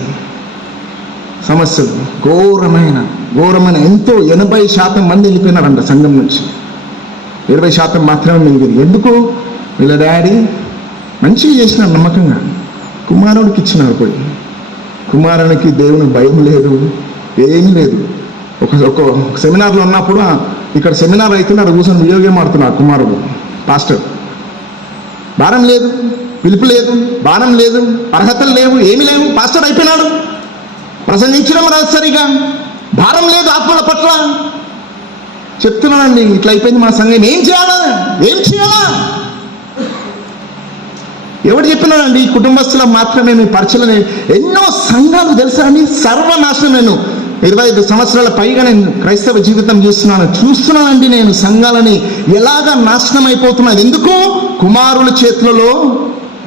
ఘోరమైన ఘోరమైన ఎంతో 80% మంది వెళ్ళిపోయినారంట సంఘం నుంచి. 20% మాత్రమే మిగిలింది. ఎందుకు? వీళ్ళ డాడీ మంచిగా చేసినారు, నమ్మకంగా కుమారుడికి ఇచ్చినారు. పోయి కుమారునికి దేవుని భయం లేదు, ఏమీ లేదు. ఒక సెమినార్లో ఉన్నప్పుడు ఇక్కడ సెమినార్ అవుతున్నాడు, కూర్చొని వీడియో గేమ్ ఆడుతున్నాడు కుమారుడు. పాస్టర్ భారం లేదు, పిలుపు లేదు, భారం లేదు, అర్హతలు లేవు, ఏమీ లేవు. పాస్టర్ అయిపోయినాడు, ప్రసంగించడం రాదు సరిగా, భారం లేదు ఆత్మల పట్ల. చెప్తున్నానండి, ఇట్లా అయిపోయింది మా సంఘం. ఏం చేయాలా? ఎవడు చెప్పినాడండి? ఈ కుటుంబస్తుల మాత్రమే మీ పరిచయం. ఎన్నో సంఘాలు తెలుసా అండి, సర్వనాశనం. నేను 25 సంవత్సరాల పైగా నేను క్రైస్తవ జీవితం చూస్తున్నానండి. నేను సంఘాలని ఎలాగా నాశనం అయిపోతున్నాను. ఎందుకు? కుమారుల చేతులలో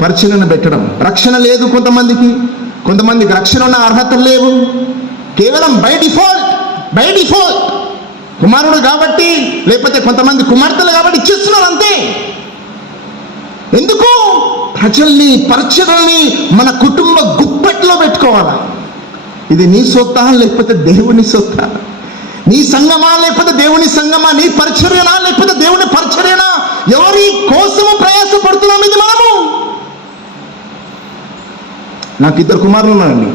పరిచయను పెట్టడం. రక్షణ లేదు కొంతమందికి రక్షణ ఉన్న అర్హతలు లేవు. కేవలం బై డిఫాల్ట్ కుమారుడు కాబట్టి, లేకపోతే కొంతమంది కుమార్తెలు కాబట్టి ఇచ్చేస్తున్నారు అంతే. ఎందుకు? ప్రజల్ని పరిచయల్ని మన కుటుంబ గుప్పెట్లో పెట్టుకోవాలా. ఇది నీ సొత్తా లేకపోతే దేవుని సొత్తా? నీ సంఘమా లేకపోతే దేవుని సంఘమా? నీ పరిచర్యనా లేకపోతే దేవుని పరిచర్యనా? ఎవరి కోసము ప్రయాసపడుతున్నాం? ఇది మనము. నాకు 2 కుమారులు ఉన్నారండి.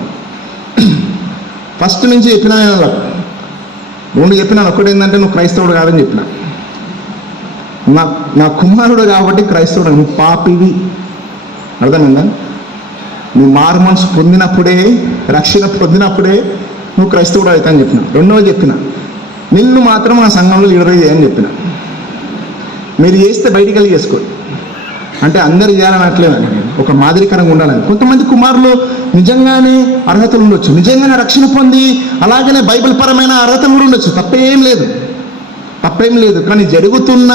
ఫస్ట్ నుంచి చెప్పిన నేను 2 చెప్పినాను. ఒకటి ఏంటంటే, నువ్వు క్రైస్తవుడు కాదని చెప్పిన. నా కుమారుడు కాబట్టి క్రైస్తవుడు. నువ్వు పాపివి, అర్థమైందా? నువ్వు మారు మనసు పొందినప్పుడే, రక్షణ పొందినప్పుడే నువ్వు క్రైస్తవుడు అవుతాయని చెప్పిన. రెండవది చెప్పిన, నిన్ను మాత్రం ఆ సంఘంలో లీడర్ చేయని చెప్పిన. మీరు చేస్తే బయటికి వెళ్ళి చేసుకోండి. అంటే అందరు చేయాలనట్లేదని, ఒక మాదిరికరంగా ఉండాలని. కొంతమంది కుమారులు నిజంగానే అర్హతలు ఉండొచ్చు, నిజంగానే రక్షణ పొంది అలాగనే బైబిల్ పరమైన అర్హతలు కూడా ఉండొచ్చు. తప్పేం లేదు. కానీ జరుగుతున్న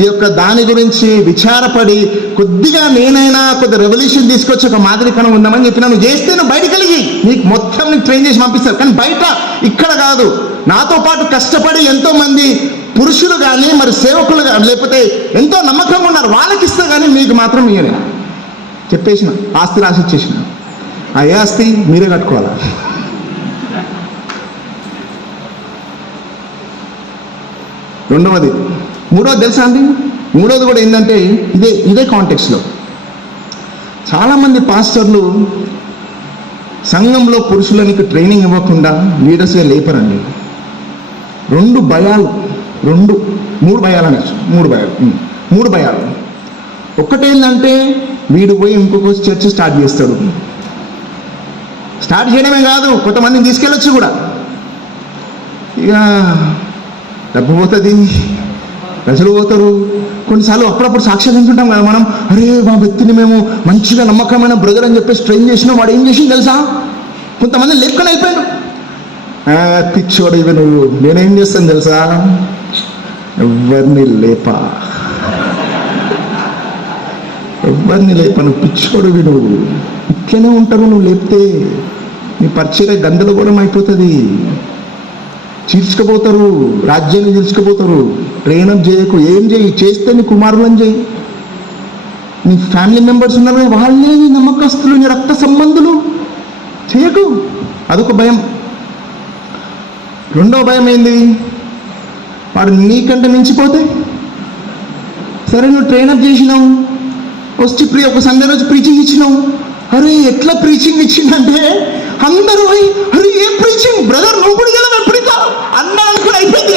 ఈ యొక్క దాని గురించి విచారపడి కొద్దిగా నేనైనా కొద్ది రెవల్యూషన్ తీసుకొచ్చి ఒక మాదిరికరం ఉందామని చెప్పిన. నువ్వు చేస్తే నువ్వు బయట కలిగి నీకు ట్రైన్ చేసి పంపిస్తారు. కానీ బయట ఇక్కడ కాదు. నాతో పాటు కష్టపడి ఎంతో మంది పురుషులు కానీ మరి సేవకులు కానీ లేకపోతే ఎంతో నమ్మకంగా ఉన్నారు, వాళ్ళకి ఇస్తే కానీ మీకు మాత్రం ఇయ్యనే చెప్పేసిన. ఆస్తి రాసి ఇచ్చేసిన. ఏ ఆస్తి మీరే కట్టుకోవాలా. మూడవది తెలుసా అండి? మూడవది కూడా ఏంటంటే ఇదే కాంటెక్స్లో చాలామంది పాస్టర్లు సంఘంలో పురుషులనికి ట్రైనింగ్ ఇవ్వకుండా లీడర్స్గా లేపరండి. 3 భయాలు అనొచ్చు. 3 భయాలు. ఒక్కటేంటంటే, వీడు పోయి ఇంకొక చర్చ్ స్టార్ట్ చేస్తాడు. స్టార్ట్ చేయడమే కాదు, కొంతమందిని తీసుకెళ్ళొచ్చు కూడా. ఇక డబ్బు పోతుంది, ప్రజలు పోతారు. కొన్నిసార్లు అప్పుడప్పుడు సాక్ష్యాలు వింటుంటాం కదా మనం, అరే మా వ్యక్తిని మేము మంచిగా నమ్మకమైన బ్రదర్ అని చెప్పేసి ట్రైన్ చేసినా వాడు ఏం చేసింది తెలుసా? కొంతమంది లేపుకొని వెళ్ళిపోయాను. పిచ్చోడు ఇవి నువ్వు. నేనేం చేస్తాను తెలుసా? ఎవరిని లేపను. పిచ్చోడువి నువ్వు. ఇట్లనే ఉంటారు. నువ్వు లేపితే నీ పరిచయ గందరగోళం అయిపోతుంది. చీల్చుకుపోతారు, రాజ్యాన్ని చీల్చుకుపోతారు. ట్రైనప్ చేయకు. ఏం చేస్తే నీ కుమారులను చేయి. నీ ఫ్యామిలీ మెంబర్స్ ఉన్నారు కదా, వాళ్ళే నీ నమ్మకస్తులు, నీ రక్త సంబంధులు. చేయకు. అదొక భయం. రెండో భయం ఏంది? వాడు నీకంటే మించిపోతే. సరే నువ్వు ట్రైనప్ చేసినావు, వచ్చి ఒక సండే రోజు ప్రీచింగ్ ఇచ్చినావు. అరే ఎట్లా ప్రీచింగ్ ఇచ్చిందంటే అందరూ అరే ఏ ప్రీచింగ్ బ్రదర్, నువ్వు కూడా కదా ఎప్పుడైతే అన్నాను కూడా అయిపోయింది.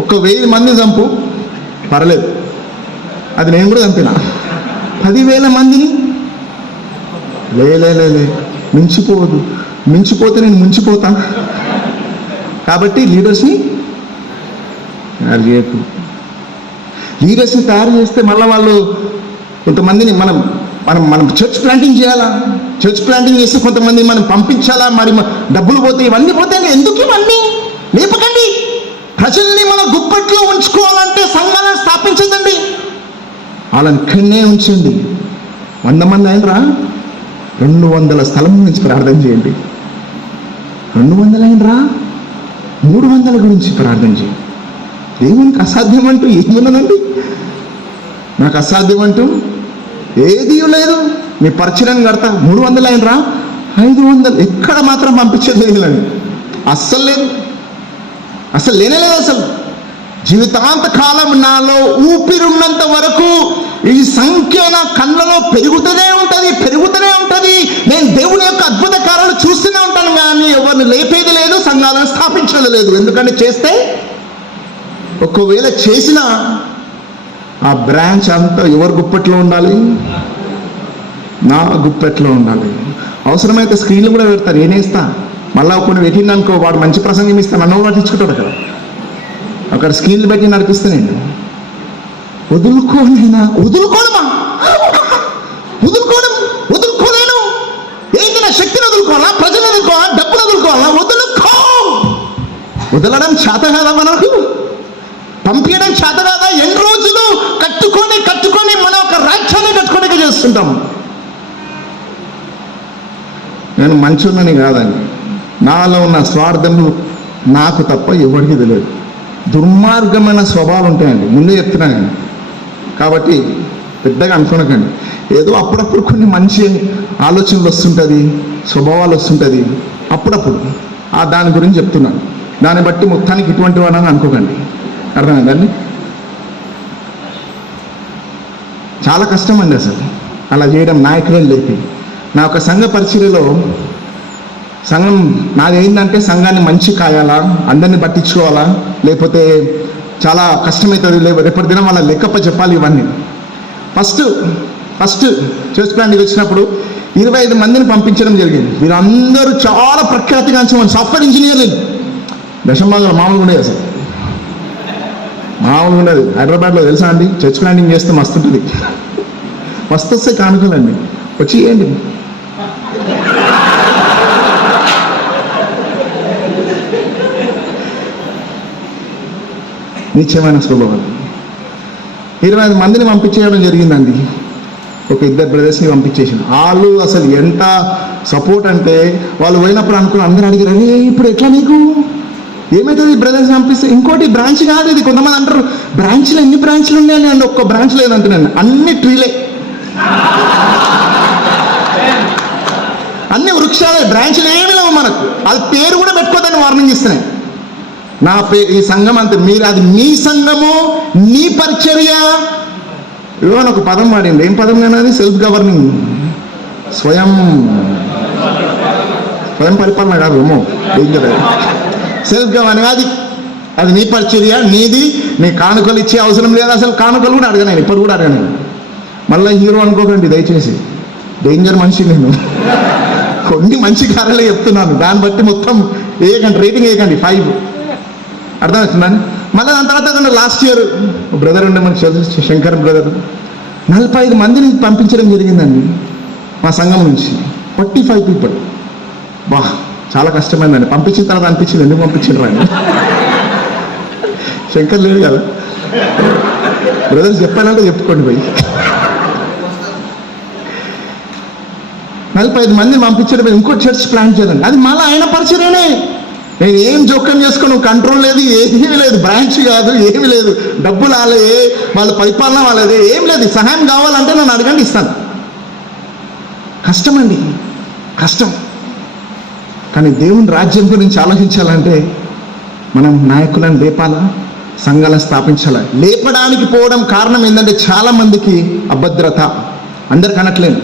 1000 మంది చంపు పర్లేదు, అది నేను కూడా చంపిన. 10,000 మందిని లే మించిపోవద్దు. మించిపోతే నేను ముంచిపోతా. కాబట్టి లీడర్స్ని తయారు చేయకు. లీడర్స్ని తయారు చేస్తే మళ్ళీ వాళ్ళు కొంతమందిని మనం చర్చ్ ప్లాంటింగ్ చేయాలా. చర్చ్ ప్లాంటింగ్ చేస్తే కొంతమంది మనం పంపించాలా. మరి డబ్బులు పోతాయి, ఇవన్నీ పోతాయి. ఎందుకు ఇవన్నీ? లేపకండి. ప్రజల్ని మన గుప్పట్లో ఉంచుకోవాలంటే సంఘాలను స్థాపించదండి. వాళ్ళని ఇక్కడనే ఉంచండి. 100 మంది అయినరా 200 స్థలం గురించి ప్రార్థన చేయండి. 200 అయినరా 300 గురించి ప్రార్థన చేయండి. దేవునికి అసాధ్యం అంటూ ఏమున్నదండి? నాకు అసాధ్యం అంటూ ఏదీ లేదు. మీ పరిచయం కడతా. 300 అయినరా 500 ఎక్కడ మాత్రం పంపించేది లేదండి. అస్సలు లేదు, అసలు లేనేలేదు. అసలు జీవితాంత కాలం నాలో ఊపిరున్నంత వరకు ఈ సంఖ్య నా కళ్ళలో పెరుగుతూనే ఉంటుంది. నేను దేవుని యొక్క అద్భుత కార్యాలు చూస్తూనే ఉంటాను, కానీ ఎవరిని లేపేది లేదు, సంఘాలను స్థాపించేది లేదు. ఎందుకంటే చేస్తే ఒకవేళ చేసిన ఆ బ్రాంచ్ అంతా ఎవరి గుప్పెట్లో ఉండాలి? నా గుప్పెట్లో ఉండాలి. అవసరమైతే స్క్రీన్లు కూడా పెడతారు, నేనేస్తా. మళ్ళీ కొన్ని పెట్టిందనుకో, వాడు మంచి ప్రసంగం ఇస్తాను, నన్ను పట్టించుకుంటాడు. అక్కడ స్క్రీన్లు పెట్టి నడిపిస్తే నేను వదులుకోలేను. ఏంటి, నా శక్తిని వదులుకోవాలా, ప్రజలు వదులుకోవాలా, డబ్బులు వదులుకోవాలా? వదలడం చేత కాదా మనకు? పంపించడం చేత కాదా? ఎన్ని రోజులు కట్టుకొని మనం ఒక రాజ్యాన్ని కట్టుకోవడానికి చేస్తుంటాం. నేను మంచున్నని కాదండి, నాలో ఉన్న స్వార్థము నాకు తప్ప ఎవరికి తెలియదు. దుర్మార్గమైన స్వభావాలు ఉంటాయండి, ముందే చెప్తున్నానండి. కాబట్టి పెద్దగా అనుకోనకండి. ఏదో అప్పుడప్పుడు కొన్ని మంచి ఆలోచనలు వస్తుంటుంది, స్వభావాలు వస్తుంటుంది అప్పుడప్పుడు. దాని గురించి చెప్తున్నాను. దాన్ని బట్టి మొత్తానికి ఇటువంటి వాడని అనుకోకండి. అర్థమైందండి? చాలా కష్టం అండి అసలు అలా చేయడం, నాయకులను లేపి. నా ఒక సంఘ పరిచర్యలో, సంఘం నాది ఏంటంటే సంఘాన్ని మంచి కాయాలా, అందరినీ పట్టించుకోవాలా, లేకపోతే చాలా కష్టమవుతుంది, రేపటి దినం వాళ్ళ లెక్కప్ప చెప్పాలి. ఇవన్నీ ఫస్ట్ చర్చ్ ప్లాంట్కి వచ్చినప్పుడు 25 మందిని పంపించడం జరిగింది. వీరందరూ చాలా ప్రఖ్యాతిగాంచిన సాఫ్ట్వేర్ ఇంజనీర్లు. దశంబాగులో మామూలుగా ఉండేది, అసలు మామూలుగా ఉండేది. హైదరాబాద్లో తెలుసా అండి, చర్చ్ ప్లాంటింగ్ చేస్తే మస్తు ఉంటుంది. మస్తు వస్తాయి కానుకలండి, వచ్చి ఏంటి నిత్యమైన స్వభావాలు. 25 మందిని పంపించేయడం జరిగిందండి. ఒక 2 బ్రదర్స్ని పంపించేసిన. వాళ్ళు అసలు ఎంత సపోర్ట్ అంటే, వాళ్ళు పోయినప్పుడు అనుకుని అందరూ అడిగారు, అరే ఇప్పుడు ఎట్లా నీకు ఏమవుతుంది బ్రదర్స్ పంపిస్తే? ఇంకోటి బ్రాంచ్ కాదు ఇది. కొంతమంది అంటారు బ్రాంచ్లో ఎన్ని బ్రాంచ్లు ఉన్నాయని. అండి ఒక్క బ్రాంచ్ లేదంటున్నాను, అన్ని ట్రీలే, అన్ని వృక్షాలే, బ్రాంచ్లు ఏమి లేవు మనకు. అది పేరు కూడా పెట్టుకోదని వార్నింగ్ ఇస్తున్నాయి. నా ఈ సంఘం అంతే, మీరు అది మీ సంఘము, నీ పరిచర్య. ఇవ్వని ఒక పదం వాడింది, ఏం పదం కానీ అది? సెల్ఫ్ గవర్నింగ్, స్వయం పరిపాలన కాదు, ఏమో డేంజర్. సెల్ఫ్ గవర్నింగ్, అది నీ పరిచర్య, నీది. నీ కానుకలు ఇచ్చే అవసరం లేదు. అసలు కానుకలు కూడా అడగను, ఇప్పుడు కూడా అడగను. మళ్ళీ హీరో అనుకోకండి దయచేసి, డేంజర్ మనిషి నేను. కొన్ని మంచి కార్యాలే చెప్తున్నాను, దాన్ని బట్టి మొత్తం వేయకండి, రేటింగ్ వేయకండి 5. అర్థమవుతుందని. మళ్ళీ దాని తర్వాత లాస్ట్ ఇయర్ బ్రదర్ ఉండే మనకి శంకర్ బ్రదర్ 45 మందిని పంపించడం జరిగిందండి మా సంఘం నుంచి. 45 పీపుల్. చాలా కష్టమైందండి. పంపించిన తర్వాత అనిపించింది, ఎందుకు పంపించారు ఆయన? శంకర్ లేడు కదా, బ్రదర్స్ చెప్పాలంటే చెప్పుకోండి పోయి. 45 మందిని పంపించడం, ఇంకో చర్చ్ ప్లాన్ చేయాలండి. అది మళ్ళీ ఆయన పరిచయనే. నేను ఏం జోక్యం చేసుకుని కంట్రోల్ లేదు, ఏమీ లేదు, బ్రాంచ్ కాదు, ఏమీ లేదు, డబ్బులు రాలే, వాళ్ళ పరిపాలన వాళ్ళదే, ఏం లేదు. సహాయం కావాలంటే నన్ను అడగండి, ఇస్తాను. కష్టమండి, కష్టం. కానీ దేవుని రాజ్యం గురించి ఆలోచించాలంటే మనం నాయకులను లేపాలా, సంఘాలను స్థాపించాలా. లేపడానికి పోవడం కారణం ఏంటంటే చాలా మందికి అభద్రత. అందరికి అనట్లేదు,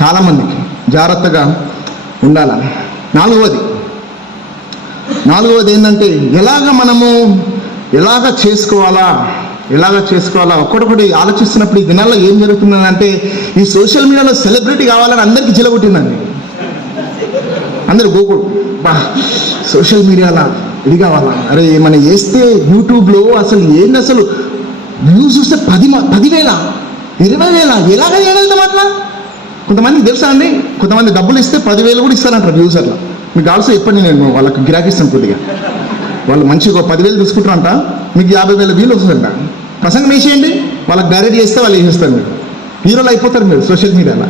చాలా మందికి. జాగ్రత్తగా ఉండాల. నాలుగవది ఏంటంటే ఎలాగ చేసుకోవాలా ఒక్కొక్కటి ఆలోచిస్తున్నప్పుడు ఈ దినాల్లో ఏం జరుగుతుందంటే, ఈ సోషల్ మీడియాలో సెలబ్రిటీ కావాలని అందరికీ చిలగొట్టిందండి. అందరు గోకుడు సోషల్ మీడియాలో ఇది కావాలా, అరే మనం వేస్తే యూట్యూబ్లో అసలు ఏంది, అసలు వ్యూస్ వస్తే 10,000 20,000 ఎలాగ చేయగలుగుతాం అట్లా? కొంతమందికి తెలుసా అండి, కొంతమంది డబ్బులు ఇస్తే 10,000 కూడా ఇస్తారంటారు వ్యూస్. అట్లా మీకు కావాల్సి చెప్పండి, నేను వాళ్ళకి గిరాకిస్తాను కొద్దిగా. వాళ్ళు మంచిగా 10,000 తీసుకుంటారంట, మీకు 50,000 వ్యూలు వస్తుందంట. ప్రసంగం వేసేయండి, వాళ్ళకి డైరెక్ట్ చేస్తే వాళ్ళు వేసేస్తారు. మీరు హీరోలు అయిపోతారు మీరు సోషల్ మీడియాలో.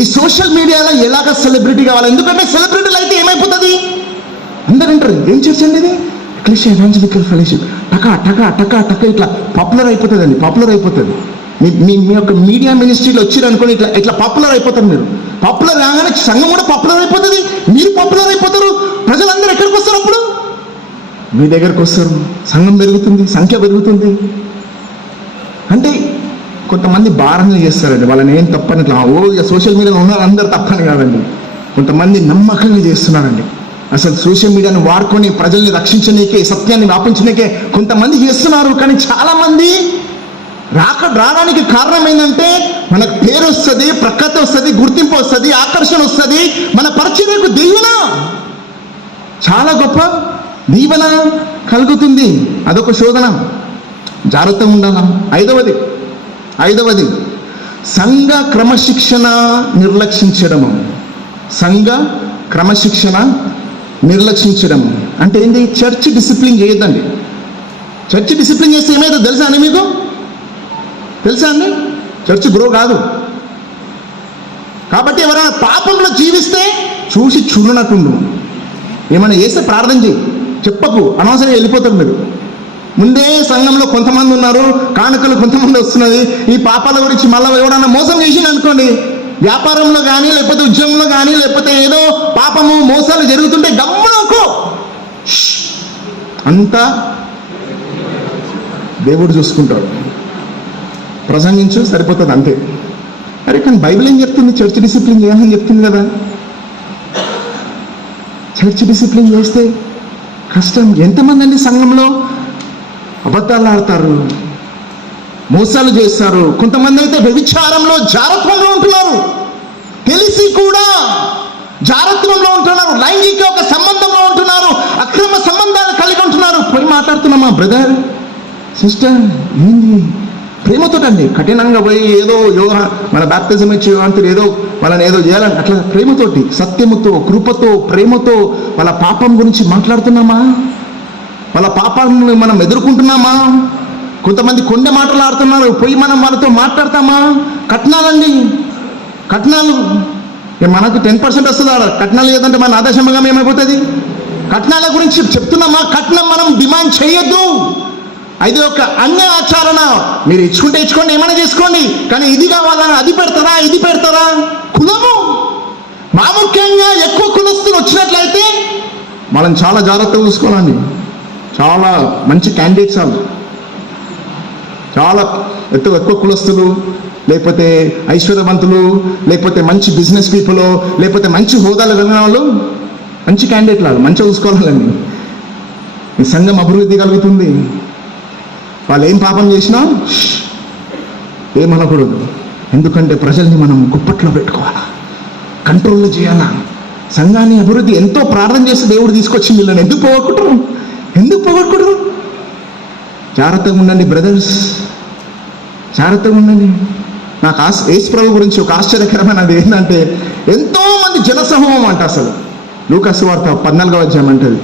ఈ సోషల్ మీడియాలో ఎలాగ సెలబ్రిటీ కావాలి? ఎందుకంటే సెలబ్రిటీలు అయితే ఏమైపోతుంది, అందరు అంటారు ఏం చేసండి ఇది క్లిష్ ఎవాంజలికల్ ఫెలోషిప్, టకా ఇట్లా పాపులర్ అయిపోతుంది. మీ యొక్క మీడియా మినిస్ట్రీలో వచ్చిరనుకోండి, ఇట్లా పాపులర్ అయిపోతారు మీరు. పాపులర్ కాగానే సంఘం కూడా పాపులర్ అయిపోతుంది, మీరు పాపులర్ అయిపోతారు, ప్రజలందరూ ఎక్కడికి వస్తారు? అప్పుడు మీ దగ్గరకు వస్తారు, సంఘం పెరుగుతుంది, సంఖ్య పెరుగుతుంది. అంటే కొంతమంది భారంగా చేస్తారండి, వాళ్ళని ఏం తప్పని ఇట్లా సోషల్ మీడియాలో ఉన్నారు అందరు తప్పని కాదండి. కొంతమంది నమ్మకంగా చేస్తున్నారండి. అసలు సోషల్ మీడియాను వాడుకొని ప్రజల్ని రక్షించనీకే, సత్యాన్ని వ్యాపించనీకే కొంతమంది చేస్తున్నారు. కానీ చాలామంది రావడానికి కారణం ఏంటంటే మనకు పేరు వస్తుంది, ప్రఖ్యాతి వస్తుంది, గుర్తింపు వస్తుంది, ఆకర్షణ వస్తుంది, మన పరిచర్యకు దీవెన, చాలా గొప్ప దీవెన కలుగుతుంది. అదొక శోధన, జాగ్రత్తగా ఉండాలా. ఐదవది సంఘ క్రమశిక్షణ నిర్లక్షించడము. సంఘ క్రమశిక్షణ నిర్లక్షించడం అంటే ఏంటి? చర్చ్ డిసిప్లిన్ చేయొద్దండి. చర్చ్ డిసిప్లిన్ చేస్తే ఏమైతే తెలుసా అండి? మీకు తెలుసా అండి? చర్చ్ గ్రో కాదు. కాబట్టి ఎవరైనా పాపంలో జీవిస్తే చూసి చూడనట్టుండు. ఏమైనా చేస్తే ప్రార్థన చేయి, చెప్పకు, అనవసరంగా వెళ్ళిపోతారు మీరు. ముందే సంఘంలో కొంతమంది ఉన్నారు, కానుకలు కొంతమంది వస్తున్నది. ఈ పాపాల గురించి మళ్ళీ ఎవడన్నా మోసం చేసింది అనుకోండి, వ్యాపారంలో కానీ లేకపోతే ఉద్యోగంలో కానీ లేకపోతే ఏదో పాపము మోసాలు జరుగుతుంటే గమ్మునకు అంతా దేవుడు చూసుకుంటాడు, ప్రసంగించు సరిపోతుంది అంతే. అరే కానీ బైబిల్ ఏం చెప్తుంది? చర్చ్ డిసిప్లిన్ చేయాలని చెప్తుంది కదా. చర్చ్ డిసిప్లిన్ చేస్తే కష్టం. ఎంతమంది అండి సంఘంలో అబద్ధాలు ఆడతారు, మోసాలు చేస్తారు. కొంతమంది అయితే వ్యభిచారంలో, జారత్వంలో ఉంటున్నారు, తెలిసి కూడా జారత్వంలో ఉంటున్నారు, లైంగిక ఒక సంబంధంలో ఉంటున్నారు, అక్రమ సంబంధాలు కలిగి ఉంటున్నారు. పోయి మాట్లాడుతున్నామా బ్రదర్ సిస్టర్, ఏంది? ప్రేమతో అండి, కఠినంగా పోయి ఏదో యోగ మన బాప్తిజం ఇచ్చి అంటే ఏదో వాళ్ళని ఏదో చేయాలని అట్లా ప్రేమతోటి, సత్యముతో, కృపతో, ప్రేమతో వాళ్ళ పాపం గురించి మాట్లాడుతున్నామా? వాళ్ళ పాపాలను మనం ఎదుర్కొంటున్నామా? కొంతమంది కొండ మాటలు ఆడుతున్నారు, పోయి మనం వాళ్ళతో మాట్లాడతామా? కట్నాలండి, కట్నాలు మనకు 10% వస్తుంది. కట్నాలు లేదంటే మన ఆదర్శంగా ఏమైపోతుంది? కట్నాల గురించి చెప్తున్నామా? కట్నం మనం డిమాండ్ చేయొద్దు. అది ఒక అన్య ఆచరణ. మీరు ఇచ్చుకుంటే ఇచ్చుకోండి, ఏమైనా చేసుకోండి, కానీ ఇది కావాలని అది పెడతారా, ఇది పెడతారా? కులము ప్రాముఖ్యంగా ఎక్కువ కులస్తులు వచ్చినట్లయితే మనం చాలా జాగ్రత్తగా చూసుకోవాలండి. చాలా మంచి క్యాండిడేట్స్ వాళ్ళు, చాలా ఎక్కువ కులస్తులు, లేకపోతే ఐశ్వర్యవంతులు, లేకపోతే మంచి బిజినెస్ పీపుల్, లేకపోతే మంచి హోదాలు కలిగిన వాళ్ళు మంచి క్యాండిడేట్లు, వాళ్ళు మంచిగా చూసుకోవాలండి. ఈ సంఘం అభివృద్ధి కలుగుతుంది. వాళ్ళు ఏం పాపం చేసినా ఏమనకూడదు. ఎందుకంటే ప్రజల్ని మనం గుప్పట్లో పెట్టుకోవాలా, కంట్రోల్లో చేయాలా. సంఘాన్ని అభివృద్ధి ఎంతో ప్రార్థన చేసి దేవుడు తీసుకొచ్చింది. వీళ్ళని ఎందుకు పోగొట్టుకుంటారు? జాగ్రత్తగా ఉండండి బ్రదర్స్, జాగ్రత్తగా ఉండండి. నాకు యేసు ప్రభు గురించి ఒక ఆశ్చర్యకరమైనది ఏంటంటే, ఎంతోమంది జనసమూహం అంట. అసలు లూకాసు వార్త 14వ అధ్యాయం అంటది,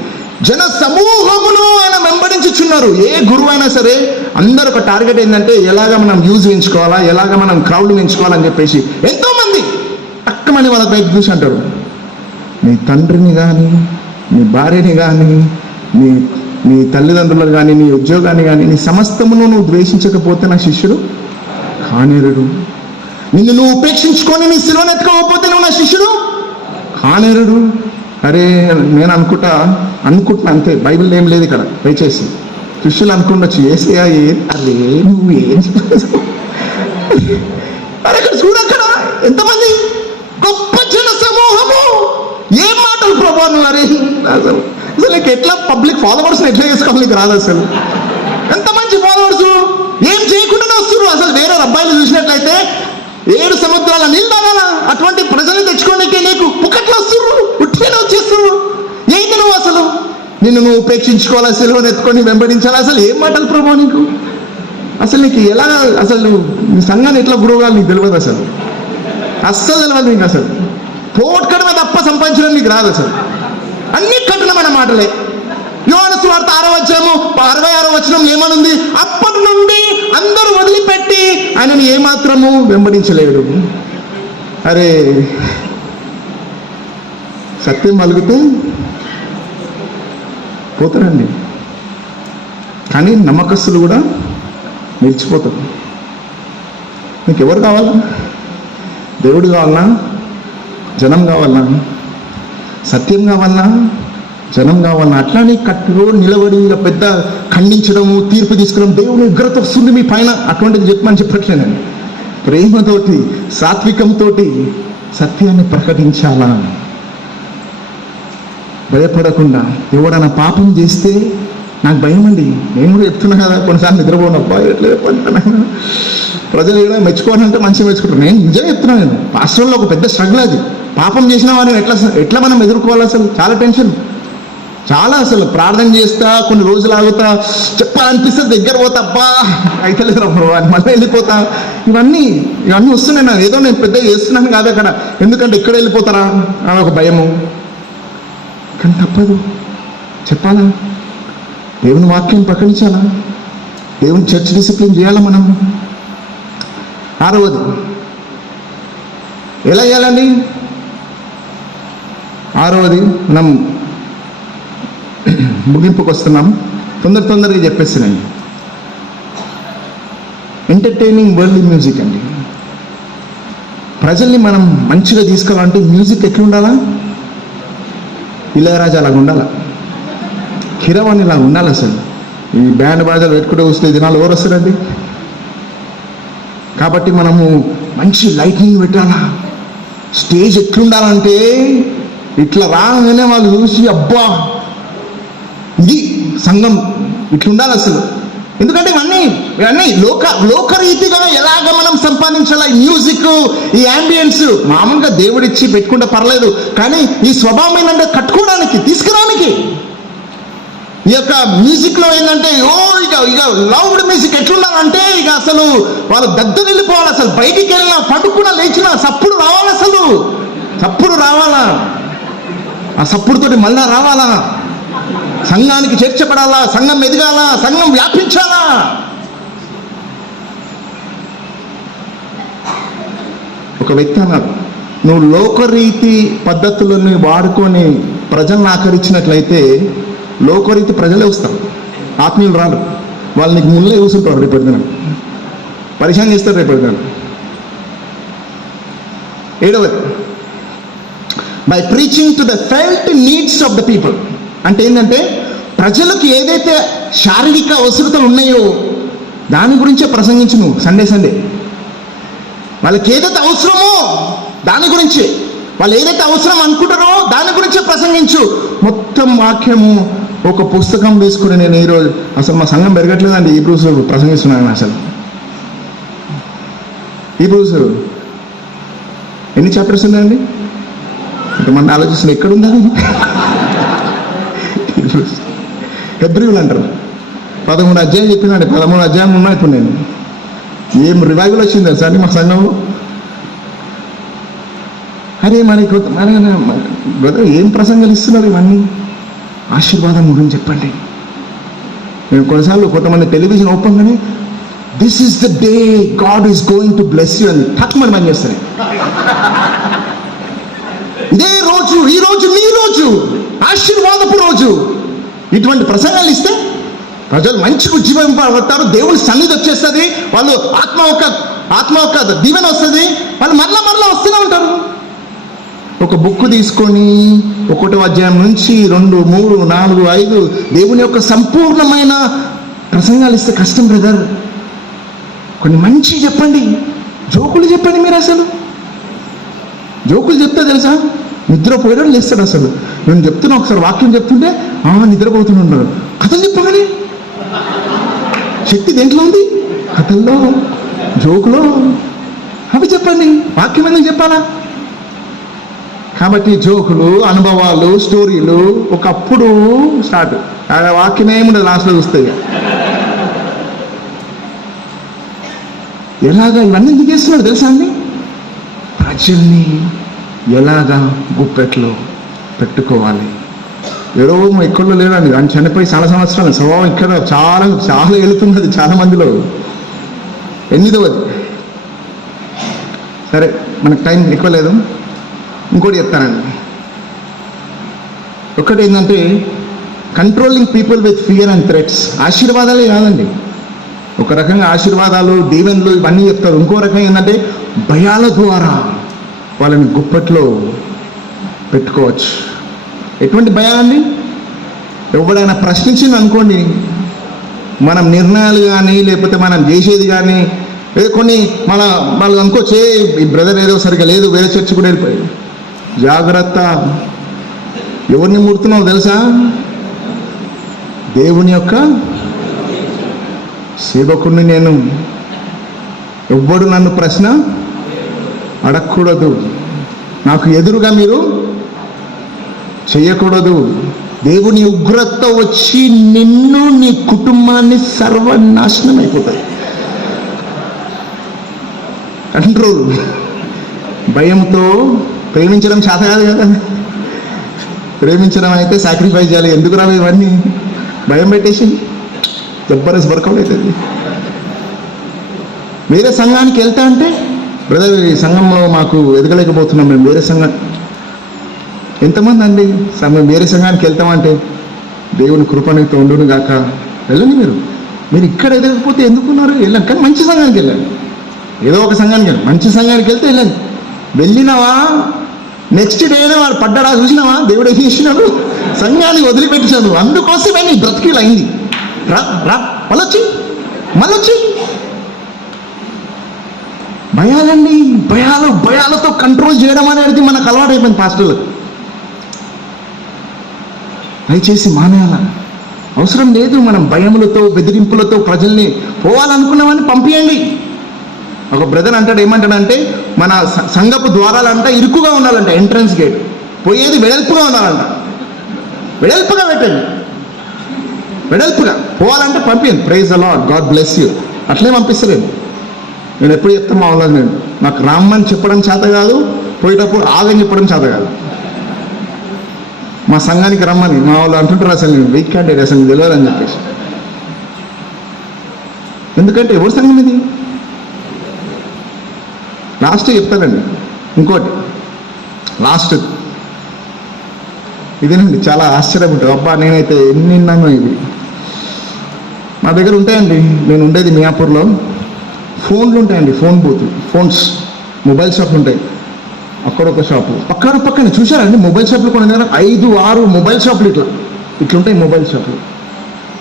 జన సమూహములు ఆయన వెంబడించుచున్నారు. ఏ గురువు అయినా సరే అందరూ ఒక టార్గెట్ ఏంటంటే ఎలాగ మనం యూజ్ పెంచుకోవాలా, ఎలాగ మనం క్రౌడ్ పెంచుకోవాలని చెప్పేసి ఎంతోమంది అక్కమని వాళ్ళ వైపు చూసి అంటారు, నీ తండ్రిని కానీ, నీ భార్యని కానీ, నీ తల్లిదండ్రులను కానీ, నీ ఉద్యోగాన్ని కానీ, నీ సమస్తమును నువ్వు ద్వేషించకపోతే నా శిష్యుడు కానేరుడు. నిన్ను నువ్వు ఉపేక్షించుకొని నీ శిలువను ఎత్తుకోకపోతే నువ్వు నా శిష్యుడు కానేరుడు. అరే నేను అనుకుంటా అంతే, బైబిల్ ఏం లేదు ఇక్కడ. దయచేసి శిష్యులు అనుకుండొచ్చు, ఏసయ్యా అరే నువ్వేం అరే ఇక్కడ చూడక్కడ ఎంతమంది గొప్ప జన సమూహము. ఏం మాటలు ప్రభావం! అరే అసలు నీకు ఎట్లా పబ్లిక్ ఫాలోవర్స్ ఎట్లా చేసుకోవాలి? నీకు రాదు అసలు. ఎంత మంచి ఫాలోవర్స్, ఏం చేయకుండానే వస్తున్నారు. అసలు వేరే అబ్బాయిలు చూసినట్లయితే 7 సముద్రాల నీళ్ళు తాగాల, అటువంటి ప్రజల్ని తెచ్చుకోనికే నీకు పుక్కట్లు వస్తున్నారు, ఉట్టిగానే వచ్చేస్తున్నారు. ఏంటి నువ్వు అసలు? నిన్ను నువ్వు ఉపేక్షించుకోవాలా, సెలవును ఎత్తుకొని వెంబడించాలా? అసలు ఏం మాటలు ప్రభావ నీకు? అసలు నీకు ఎలా, అసలు నీ సంఘాన్ని ఎట్లా గురువుగా నీకు తెలియదు, అసలు అస్సలు తెలియదు నీకు. అసలు పోగొట్టుకోవడమే తప్ప సంపాదించడం నీకు రాదు. అసలు అన్ని కఠినమైన మాటలే. యోహాను సువార్త 6వ అధ్యాయము 66వ వచనం ఏమనుంది? అప్పటి నుండి అందరూ వదిలిపెట్టి ఆయనను ఏమాత్రము వెంబడించలేడు. అరే సత్యం పలికితే పోతారండి, కానీ నమ్మకస్తులు కూడా నిలిచిపోతారు. నీకు ఎవరు కావాలా? దేవుడు కావాలన్నా, జనం కావాలనా? సత్యం కావాలనా? జనం కావాలనా? అట్లానే కట్టులో నిలబడి ఇలా పెద్ద ఖండించడము, తీర్పు తీసుకోవడం, దేవుని ఉగ్రత వస్తుంది మీ పైన, అటువంటిది చెప్పమని చెప్పట్లేనండి. ప్రేమతోటి, సాత్వికంతో సత్యాన్ని ప్రకటించాలా. భయపడకుండా. ఎవడన్నా పాపం చేస్తే నాకు భయం అండి. నేను కూడా చెప్తున్నా కదా, కొన్నిసార్లు నిద్రపోను, అబ్బా ఎట్లా చెప్పంటున్నాను, ప్రజలు కూడా మెచ్చుకోవాలంటే మంచిగా మెచ్చుకుంటారు. నేను నిజంగా చెప్తున్నాను. నేను పాస్టర్లో ఒక పెద్ద స్ట్రగుల్ అది. పాపం చేసిన వారిని ఎట్లా మనం ఎదుర్కోవాలి? అసలు చాలా టెన్షన్, చాలా. అసలు ప్రార్థన చేస్తా, కొన్ని రోజులు ఆగుతా, చెప్పాలనిపిస్తే దగ్గర పోతా, అబ్బా అయితే లేదు అని మళ్ళీ వెళ్ళిపోతా. ఇవన్నీ వస్తున్నాయి. నాకు ఏదో నేను పెద్దగా చేస్తున్నాను కాదు అక్కడ, ఎందుకంటే ఇక్కడ వెళ్ళిపోతారా అని ఒక భయము. కానీ తప్పదు, చెప్పాలా. దేవుని వాక్యం ప్రకటించాలా, దేవుని చర్చ్ డిసిప్లిన్ చేయాలా మనం. 6వది ఎలా చేయాలండి? 6వది మనం ముగింపుకు వస్తున్నాం, తొందరగా చెప్పేస్తున్నాను. ఎంటర్టైనింగ్ వరల్డ్ మ్యూజిక్ అండి. ప్రజల్ని మనం మంచిగా తీసుకోవాలంటే మ్యూజిక్ ఎట్లుండాలా? ఇళయరాజా లాగా ఉండాలా, కిరవాణి లాగా ఉండాలి. అసలు ఈ బ్యాండ్ బాజాలు పెట్టుకుంటూ వస్తే దినాలు ఎవరు వస్తారండి? కాబట్టి మనము మంచి లైటింగ్ పెట్టాలా. స్టేజ్ ఎట్లుండాలంటే ఇట్లా రాగానే వాళ్ళు చూసి అబ్బా ఇది సంఘం ఇట్లుండాలి అసలు. ఎందుకంటే ఇవన్నీ లోకరీతిగా ఎలాగ మనం సంపాదించాలా? ఈ మ్యూజిక్, ఈ యాంబియన్స్ మామూలుగా దేవుడిచ్చి పెట్టుకుంటే పర్లేదు, కానీ ఈ స్వభావం ఏంటంటే కట్టుకోవడానికి, తీసుకురానికి. ఈ యొక్క మ్యూజిక్ లో ఏంటంటే ఇక లౌడ్ మ్యూజిక్ ఎట్లుండాలంటే ఇక అసలు వాళ్ళు దగ్గర వెళ్ళిపోవాలి. అసలు బయటికి వెళ్ళినా, పట్టుకున్నా, లేచినా సప్పుడు రావాలి. అసలు సప్పుడు రావాలా, ఆ సప్పుడుతోటి మళ్ళా రావాలా, సంఘానికి చేర్చబడాలా, సంఘం ఎదగాల, సంఘం వ్యాపించాలా. ఒక వ్యక్తి అన్నాడు, నువ్వు లోకరీతి పద్ధతులను వాడుకొని ప్రజలను ఆకరించినట్లయితే లోకరీతి ప్రజలే వస్తారు, ఆత్మీయులు రారు. వాళ్ళు నీకు ముందే కూర్చుంటారు, రేపు పెడతాను పరిచయం చేస్తారు, రేపు పెడతాను. 7వది by preaching to the felt needs of the people. అంటే ఏంటంటే ప్రజలకు ఏదైతే శారీరక అవసరతలు ఉన్నాయో దాని గురించే ప్రసంగించు నువ్వు. సండే వాళ్ళకి ఏదైతే అవసరమో దాని గురించి, వాళ్ళు ఏదైతే అవసరం అనుకుంటారో దాని గురించే ప్రసంగించు. మొత్తం వాక్యము ఒక పుస్తకం తీసుకుని, నేను ఈరోజు అసలు మా సంఘం పెరగట్లేదండి, హీబ్రూస్ ప్రసంగిస్తున్నాను. అసలు హీబ్రూస్ ఎన్ని చాప్టర్స్ ఉన్నాయండి? ఇంతమంది ఆలోచిస్తున్నారు ఎక్కడుందా? హెబ్రీయులు అంటారు. 13 అధ్యాయం చెప్పిందండి, 13 అధ్యాయం ఉన్నా. ఇప్పుడు నేను ఏం రివైవల్ వచ్చింది సార్ మా సంఘంలో. అరే మనకి బ్రదర్ ఏం ప్రసంగాలు ఇస్తున్నారు? ఇవన్నీ ఆశీర్వాదం గురించి చెప్పండి. నేను కొన్నిసార్లు కొంతమంది టెలివిజన్ ఓపెన్ గానే this is the day God is going to bless you అని తక్కువ పని చేస్తాను. ఇదే రోజు, ఈ రోజు నీ రోజు, ఆశీర్వాదపు రోజు. ఇటువంటి ప్రసంగాలు ఇస్తే ప్రజలు మంచిగా ఉజ్జీవింపబడతారు, దేవుని సన్నిధి వచ్చేస్తుంది, వాళ్ళు ఆత్మ యొక్క దీవెన వస్తుంది, వాళ్ళు మరలా వస్తూనే ఉంటారు. ఒక బుక్ తీసుకొని 1వ అధ్యాయం నుంచి 2, 3, 4, 5 దేవుని యొక్క సంపూర్ణమైన ప్రసంగాలు ఇస్తే కష్టం బ్రదర్. కొన్ని మంచి చెప్పండి, జోకులు చెప్పండి. మీరు అసలు జోకులు చెప్తే తెలుసా నిద్రపోయడం లేస్తాడు. అసలు నేను చెప్తున్నా, ఒకసారి వాక్యం చెప్తుంటే నిద్రపోతున్నాడు. కథలు చెప్పగానే శక్తి దేంట్లో ఉంది? కథల్లో, జోకులో. అవి చెప్పండి, వాక్యం ఎందుకు చెప్పాలా? కాబట్టి జోకులు, అనుభవాలు, స్టోరీలు ఒకప్పుడు స్టార్ట్, వాక్యం ఏముండదు, లాస్ట్లో చూస్తే. ఎలాగా ఇవన్నీ ఎందుకు చేస్తున్నాడు తెలుసా అండి? ప్రజల్ని ఎలాగా గుప్పెట్లో పెట్టుకోవాలి. ఎవరో ఎక్కడో లేడండి, ఆయన చనిపోయి చాలా సంవత్సరాలు, స్వభావం ఇక్కడ చాలా వెళుతున్నది చాలా మందిలో. 8వది, సరే మనకు టైం ఎక్కువ లేదు, ఇంకోటి చెప్తానండి. ఒకటి ఏంటంటే controlling people with fear and threats. ఆశీర్వాదాలే కాదండి, ఒక రకంగా ఆశీర్వాదాలు, దీవెనలు ఇవన్నీ చెప్తారు. ఇంకో రకంగా ఏంటంటే భయాల ద్వారా వాళ్ళని గుప్పట్లో పెట్టుకోవచ్చు. ఎటువంటి భయాలండి? ఎవడైనా ప్రశ్నించింది అనుకోండి, మనం నిర్ణయాలు కానీ లేకపోతే మనం చేసేది కానీ ఏదో కొన్ని వాళ్ళు అనుకోవచ్చే, ఈ బ్రదర్ ఏదో సరిగ్గా లేదు, వేరే చర్చ్ కూడా వెళ్ళిపోయి. జాగ్రత్త, ఎవరిని ముడుతున్నావు తెలుసా? దేవుని యొక్క సేవకుడిని నేను. ఎవ్వడు నన్ను ప్రశ్న అడగకూడదు, నాకు ఎదురుగా మీరు చెయ్యకూడదు. దేవుని ఉగ్రత వచ్చి నిన్ను, నీ కుటుంబాన్ని సర్వనాశనం అయిపోతుంది. కంట్రోల్. భయంతో ప్రేమించడం చేత కాదు కదా. ప్రేమించడం అయితే సాక్రిఫైస్ చేయాలి. ఎందుకు రావు ఇవన్నీ? భయం పెట్టేసి జబర్దస్త్ వర్కౌట్ అవుతుంది. వేరే సంఘానికి వెళ్తా అంటే, బ్రదర్ ఈ సంఘంలో మాకు ఎదగలేకపోతున్నాం, మేము వేరే సంఘం. ఎంతమంది అండి మేము వేరే సంఘానికి వెళ్తామంటే, దేవుని కృపణతో ఉండును గాక, వెళ్ళండి. మీరు ఇక్కడ ఎదగకపోతే ఎందుకున్నారు? వెళ్ళండి, కానీ మంచి సంఘానికి వెళ్ళండి. ఏదో ఒక సంఘానికి వెళ్ళండి, మంచి సంఘానికి వెళ్తే వెళ్ళండి. వెళ్ళినావా నెక్స్ట్ డేనే వాడు పడ్డాడా చూసినావా? దేవుడు ఏం చేసినాడు? సంఘాన్ని వదిలిపెట్టినాడు. అందుకోసమే నీ బ్రతికిలు అయింది. రా మళ్ళొచ్చి భయాలండి, భయాలతో కంట్రోల్ చేయడం అనేది మనకు అలవాటు అయిపోయింది పాస్టర్లకు. దయచేసి మానేయాల, అవసరం లేదు. మనం భయములతో బెదిరింపులతో ప్రజల్ని పోవాలనుకున్నామని పంపించండి. ఒక బ్రదర్ అంటాడు, ఏమంటాడంటే, మన సంఘపు ద్వారాలంట ఇరుకుగా ఉండాలంట, ఎంట్రన్స్ గేట్ పోయేది వెడల్పుగా ఉండాలంట. వెడల్పుగా పెట్టండి, వెడల్పుగా పోవాలంటే పంపించండి. Praise the Lord, God bless you. అట్లే పంపిస్తలేదు. నేను ఎప్పుడు చెప్తాను మా వాళ్ళని, నేను నాకు రామ్మని చెప్పడం చేత కాదు, పోయేటప్పుడు ఆగని చెప్పడం చేత కాదు. మా సంఘానికి రమ్మని మా వాళ్ళు అంటుంటారు, అసలు నేను వీక్ క్యాండిడేట్, అసలు తెలియదు అని చెప్పేసి. ఎందుకంటే ఎవరి సంఘం ఇది? లాస్ట్ చెప్తానండి ఇంకోటి, లాస్ట్ ఇదేనండి, చాలా ఆశ్చర్యం ఉంటుంది. అబ్బా నేనైతే ఎన్ని విన్నానో. ఇది మా దగ్గర ఉంటాయండి, నేను ఉండేది మియాపూర్లో. ఫోన్లు ఉంటాయండి, ఫోన్ బూతులు, ఫోన్స్, మొబైల్ షాప్లు ఉంటాయి. అక్కడొక షాపు పక్కన చూసారండి, మొబైల్ షాపులు కొన్ని దగ్గర 5-6 మొబైల్ షాపులు ఇట్లుంటాయి మొబైల్ షాపులు.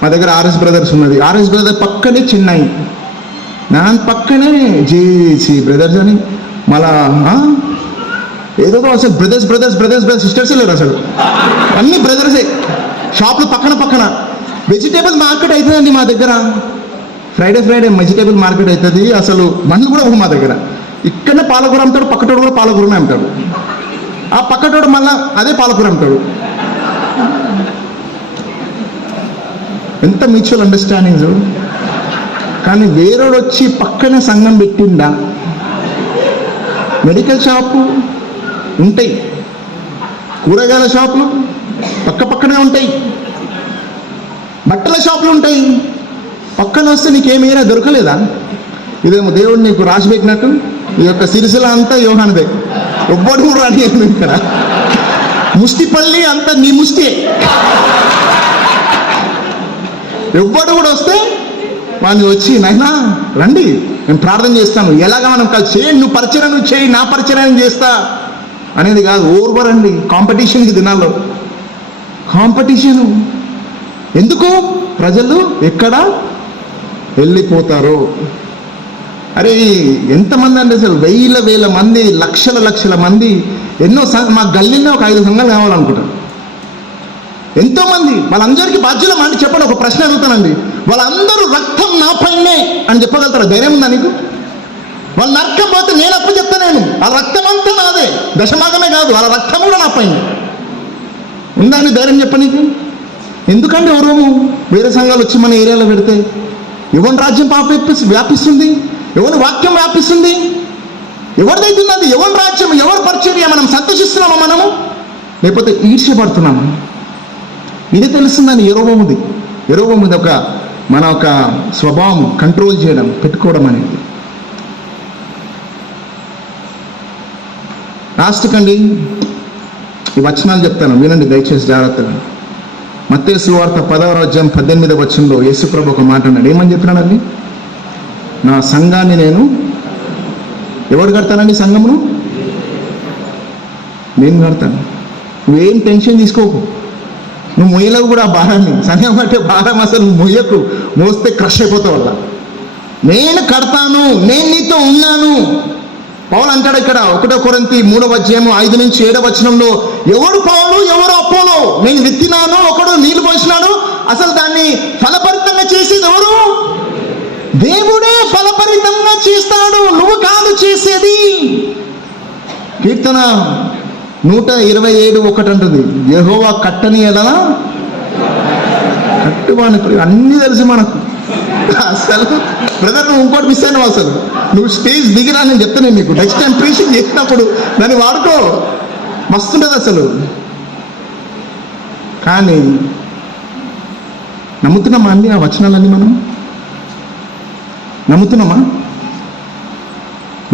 మా దగ్గర ఆర్ఎస్ బ్రదర్స్ ఉన్నది. ఆర్ఎస్ బ్రదర్ పక్కనే చెన్నై, దాని పక్కనే జేసీ బ్రదర్స్ అని, మళ్ళా ఏదో అసలు బ్రదర్స్ సిస్టర్స్ లేరు అసలు, అన్ని బ్రదర్సే. షాపులు పక్కన. వెజిటేబుల్ మార్కెట్ అవుతుందండి మా దగ్గర. ఫ్రైడే వెజిటేబుల్ మార్కెట్ అవుతుంది. అసలు బండ్లు కూడా మా దగ్గర. ఇక్కడనే పాలకూర అమ్ముతాడు, పక్కటోడు కూడా పాలకూరనే అమ్ముతాడు. ఆ పక్కటోడు మళ్ళా అదే పాలకూర అమ్ముతాడు. ఎంత మ్యూచువల్ అండర్స్టాండింగ్. కానీ వేరేడు వచ్చి పక్కనే సంఘం పెట్టిండా. మెడికల్ షాపు ఉంటాయి, కూరగాయల షాపులు పక్కనే ఉంటాయి, బట్టల షాపులు ఉంటాయి. పక్కన వస్తే నీకేమైనా దొరకలేదా? ఇదేమో దేవుడు నీకు రాసి పెట్టినట్టు. ఈ యొక్క సిరిసిల అంతా యోహానుదే, ఎవ్వడు కూడా రాని ఇక్కడ. ముష్టిపల్లి అంతా నీ ముష్టి. ఎవ్వడు కూడా వస్తే వాడిని వచ్చి, నాయనా రండి నేను ప్రార్థన చేస్తాను, ఎలాగా మనం కలిసి చేయండి, నువ్వు పరిచయం నువ్వు చేయి, నా పరిచయం చేస్తా అనేది కాదు. ఓర్వరండి కాంపిటీషన్కి దినాల్లో. కాంపిటీషను ఎందుకు? ప్రజలు ఎక్కడ వెళ్ళిపోతారో. అరే ఎంతమంది అంటే అసలు వేల మంది, లక్షల మంది. ఎన్నో మా గల్లీలో ఒక 5 సంఘాలు కావాలనుకుంటారు. ఎంతోమంది, వాళ్ళందరికీ బాధ్యులం అంటే చెప్పండి. ఒక ప్రశ్న అడుగుతానండి, వాళ్ళందరూ రక్తం నా పైనే అని చెప్పగలుగుతారా? ధైర్యం ఉందా నీకు? వాళ్ళు నరకం పోతే నేను అప్పు చెప్తా, నేను ఆ రక్తం అంతా నాదే, దశమాగమే కాదు, వాళ్ళ రక్తం కూడా నా పైన ఉందా అని ధైర్యం చెప్పనీకు? ఎందుకంటే ఎవరోము వేరే సంఘాలు వచ్చి మన ఏరియాలో పెడితే ఎవరి రాజ్యం వ్యాపిస్తుంది, ఎవరి వాక్యం వ్యాపిస్తుంది, ఎవరిదైతుంది అది? ఎవరి రాజ్యం, ఎవరి పరిచర్య? మనం సంతోషిస్తున్నామా మనము, లేకపోతే ఈర్ష్యపడుతున్నామా? ఇది తెలుస్తుందని ఎరోబోముది ఒక మన ఒక స్వభావం కంట్రోల్ చేయడం, పెట్టుకోవడం అనేది. లాస్ట్కండి ఈ వచనాలు చెప్తాను, వినండి దయచేసి జాగ్రత్తగా. మత్తయి సువార్త 10వ అధ్యాయం 18వ వచనంలో యేసుప్రభు ఒక మాట అన్నాడు. ఏమని చెప్పినాడండి? నా సంఘాన్ని నేను ఎవరు కడతానండి? సంఘమును నేను కడతాను. నువ్వేం టెన్షన్ తీసుకోకు, నువ్వు మొయ్యలేవు కూడా ఆ భారాన్ని. సంఘం అంటే భారం అసలు మొయ్యకు, మోస్తే క్రష్ అయిపోతావు వల్ల. నేను కడతాను, నేను నీతో ఉన్నాను. పౌలు అంటాడు ఇక్కడ 1 కొరింథీ 3:5-7 ఎవడు పౌలు ఎవరు అపోలో, నేను విత్తినాను, ఒకడు నీళ్లు పోసినాడు, అసలు దాన్ని ఫలభరితంగా చేసేది ఎవరు? దేవుడే ఫలభరితంగా చేస్తాడు, నువ్వు కాదు చేసేది. కీర్తన 127:1 అంటుంది, యెహోవా కట్టని ఎడల కట్టువాని. అన్నీ తెలుసు మనకు. అసలు బ్రదర్ నువ్వు ఇంకోటి మిస్ అయినావు. అసలు నువ్వు స్టేజ్ దిగిరా, నేను చెప్తాను నీకు. నెక్స్ట్ టైం ప్రీచింగ్ చేసినప్పుడు దాన్ని వాడుకో, మస్తుంటుంది అసలు. కానీ నమ్ముతున్నామా అండి ఆ వచనాలన్నీ? మనం నమ్ముతున్నామా?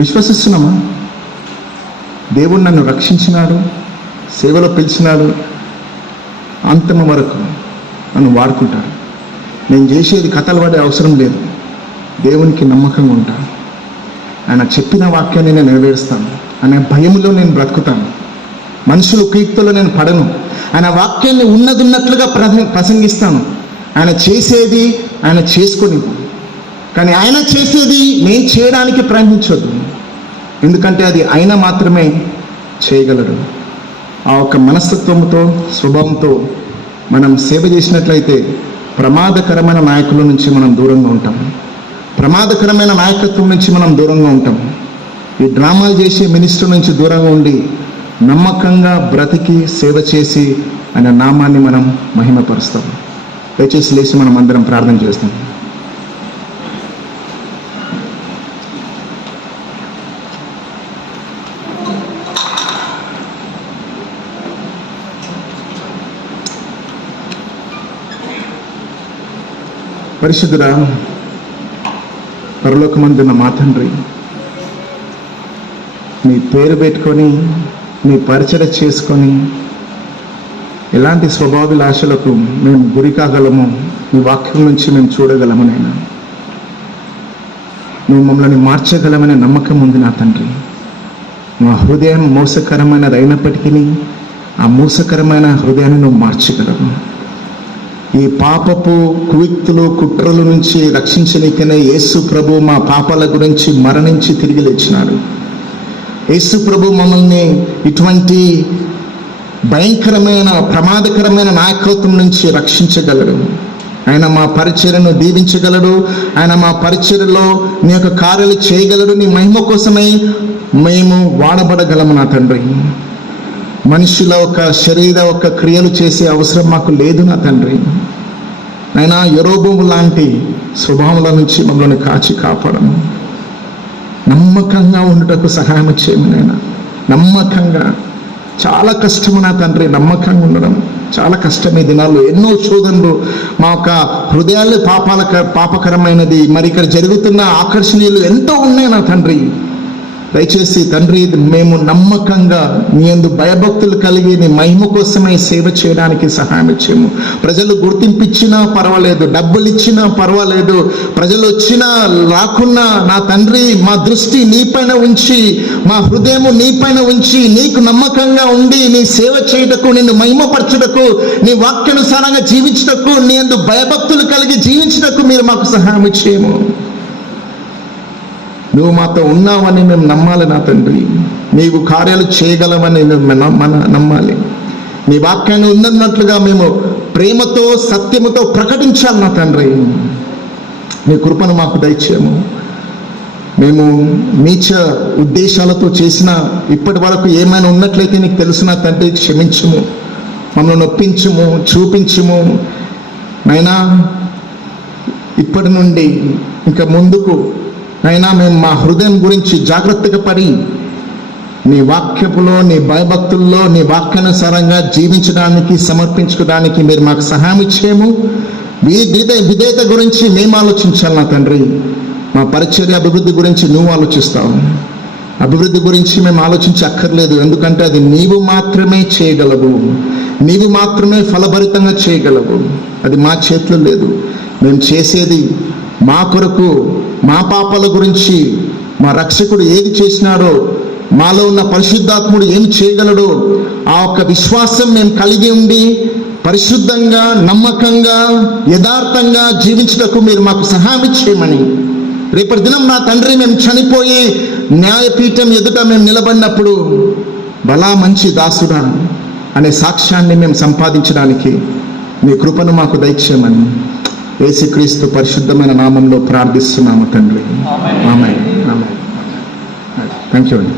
విశ్వసిస్తున్నామా? దేవుడు నన్ను రక్షించినాడు, సేవలో పిలిచినాడు, అంతమ వరకు నన్ను వాడుకుంటాడు. నేను చేసేది కథలు పడే అవసరం లేదు, దేవునికి నమ్మకంగా ఉంటాను. ఆయన చెప్పిన వాక్యాన్ని నేను నెరవేరుస్తాను, అనే భయములో నేను బ్రతుకుతాను. మనుషులు కీర్తిలో నేను పడను. ఆయన వాక్యాన్ని ఉన్నట్లుగా ప్రసంగిస్తాను. ఆయన చేసేది ఆయన చేసుకొని, కానీ ఆయన చేసేది నేను చేయడానికి ప్రయత్నించొద్దు. ఎందుకంటే అది ఆయన మాత్రమే చేయగలడు. ఆ ఒక్క మనస్తత్వంతో స్వభావంతో మనం సేవ చేసినట్లయితే ప్రమాదకరమైన నాయకుల నుంచి మనం దూరంగా ఉంటాం, ప్రమాదకరమైన నాయకత్వం నుంచి మనం దూరంగా ఉంటాం. ఈ డ్రామాలు చేసే మినిస్టర్ నుంచి దూరంగా ఉండి నమ్మకంగా బ్రతికి సేవ చేసి ఆయన నామాన్ని మనం మహిమపరుస్తాం. దయచేసి లేచి మనం అందరం ప్రార్థన చేస్తాం. పరిశుద్ధుడా, పరలోకమందున్న మా తండ్రి, మీ పేరు పెట్టుకొని మీ పరిచయం చేసుకొని ఎలాంటి స్వభావిలాశలకు మేము గురి కాగలమో మీ వాక్యం నుంచి మేము చూడగలము. నైనా నువ్వు మమ్మల్ని మార్చగలమనే నమ్మకం ఉంది నా తండ్రి. మా హృదయం మోసకరమైనది అయినప్పటికీ ఆ మోసకరమైన హృదయాన్ని నువ్వు మార్చగలవు. ఈ పాపపు కుయుక్తులు కుట్రల నుంచి రక్షించనికనే యేసు ప్రభు మా పాపాల గురించి మరణించి తిరిగి లేచినాడు. యేసు ప్రభు మమ్మల్ని ఇటువంటి భయంకరమైన ప్రమాదకరమైన నాయకత్వం నుంచి రక్షించగలడు. ఆయన మా పరిచర్యను దీవించగలడు. ఆయన మా పరిచర్యలో నీ యొక్క కార్యాలు చేయగలడు. నీ మహిమ కోసమై మేము వాడబడగలము నా తండ్రి. మనుషుల ఒక శరీర ఒక క్రియలు చేసే అవసరం మాకు లేదు నా తండ్రి. అయినా యెరోబోము లాంటి స్వభావాల నుంచి మమ్మల్ని కాచి కాపాడము. నమ్మకంగా ఉండుటకు సహాయం చేయము నైనా. నమ్మకంగా, చాలా కష్టము నా తండ్రి. నమ్మకంగా ఉండడం చాలా కష్టం. ఈ దినాల్లో ఎన్నో శోధనలు, మా యొక్క హృదయాలు పాపకరమైనది. మరి ఇక్కడ జరుగుతున్న ఆకర్షణీయులు ఎంతో ఉన్నాయి నా తండ్రి. దయచేసి తండ్రి మేము నమ్మకంగా నీ యందు భయభక్తులు కలిగి నీ మహిమ కోసమే సేవ చేయడానికి సహాయం చేయము. ప్రజలు గుర్తింపిచ్చినా పర్వాలేదు, డబ్బులు ఇచ్చినా పర్వాలేదు, ప్రజలు వచ్చినా రాకున్నా నా తండ్రి మా దృష్టి నీపైన ఉంచి, మా హృదయము నీపైన ఉంచి, నీకు నమ్మకంగా ఉండి నీ సేవ చేయుటకు, నిన్ను మహిమపరచుటకు, నీ వాక్యానుసారంగా జీవించుటకు, నీ యందు భయభక్తులు కలిగి జీవించుటకు మీరు మాకు సహాయం చేయము. నువ్వు మాతో ఉన్నావని మేము నమ్మాలి నా తండ్రి. నీవు కార్యాలు చేయగలవని నమ్మాలి. నీ వాక్యాన్ని ఉన్నట్లుగా మేము ప్రేమతో సత్యముతో ప్రకటించాలి నా తండ్రి. నీ కృపను మాకు దయచేయము. మేము నీచ ఉద్దేశాలతో చేసిన ఇప్పటి వరకు ఏమైనా ఉన్నట్లయితే నీకు తెలిసిన తండ్రి క్షమించుము, మమ్మల్ని నొప్పించుము, చూపించుము నైనా. ఇప్పటి నుండి ఇంకా ముందుకు అయినా మేము మా హృదయం గురించి జాగ్రత్తగా పడి నీ వాక్యపులో, నీ భయభక్తుల్లో, నీ వాక్యానుసారంగా జీవించడానికి, సమర్పించుకోవడానికి మీరు మాకు సహాయం ఇచ్చేము. విధేయత గురించి మేము ఆలోచించాలి నా తండ్రి. మా పరిచర్య అభివృద్ధి గురించి నువ్వు ఆలోచిస్తావు. అభివృద్ధి గురించి మేము ఆలోచించి అక్కర్లేదు, ఎందుకంటే అది నీవు మాత్రమే చేయగలవు. నీవు మాత్రమే ఫలభరితంగా చేయగలవు. అది మా చేతిలో లేదు. మేము చేసేది మా కొరకు, మా పాపాల గురించి, మా రక్షకుడు ఏది చేసినాడో, మాలో ఉన్న పరిశుద్ధాత్ముడు ఏమి చేయగలడో ఆ ఒక్క విశ్వాసం మేము కలిగి ఉండి పరిశుద్ధంగా, నమ్మకంగా, యథార్థంగా జీవించుటకు మీరు మాకు సహాయం చేయమని, రేపటి దినం నా తండ్రి మేము చనిపోయి న్యాయపీఠం ఎదుట మేము నిలబడినప్పుడు బలా మంచి దాసుడా అనే సాక్ష్యాన్ని మేము సంపాదించడానికి మీ కృపను మాకు దయచేయమని యేసుక్రీస్తు పరిశుద్ధమైన నామంలో ప్రార్థిస్తున్నాము తండ్రి. ఆమేన్. ఆమేన్. థ్యాంక్ యూ అండి.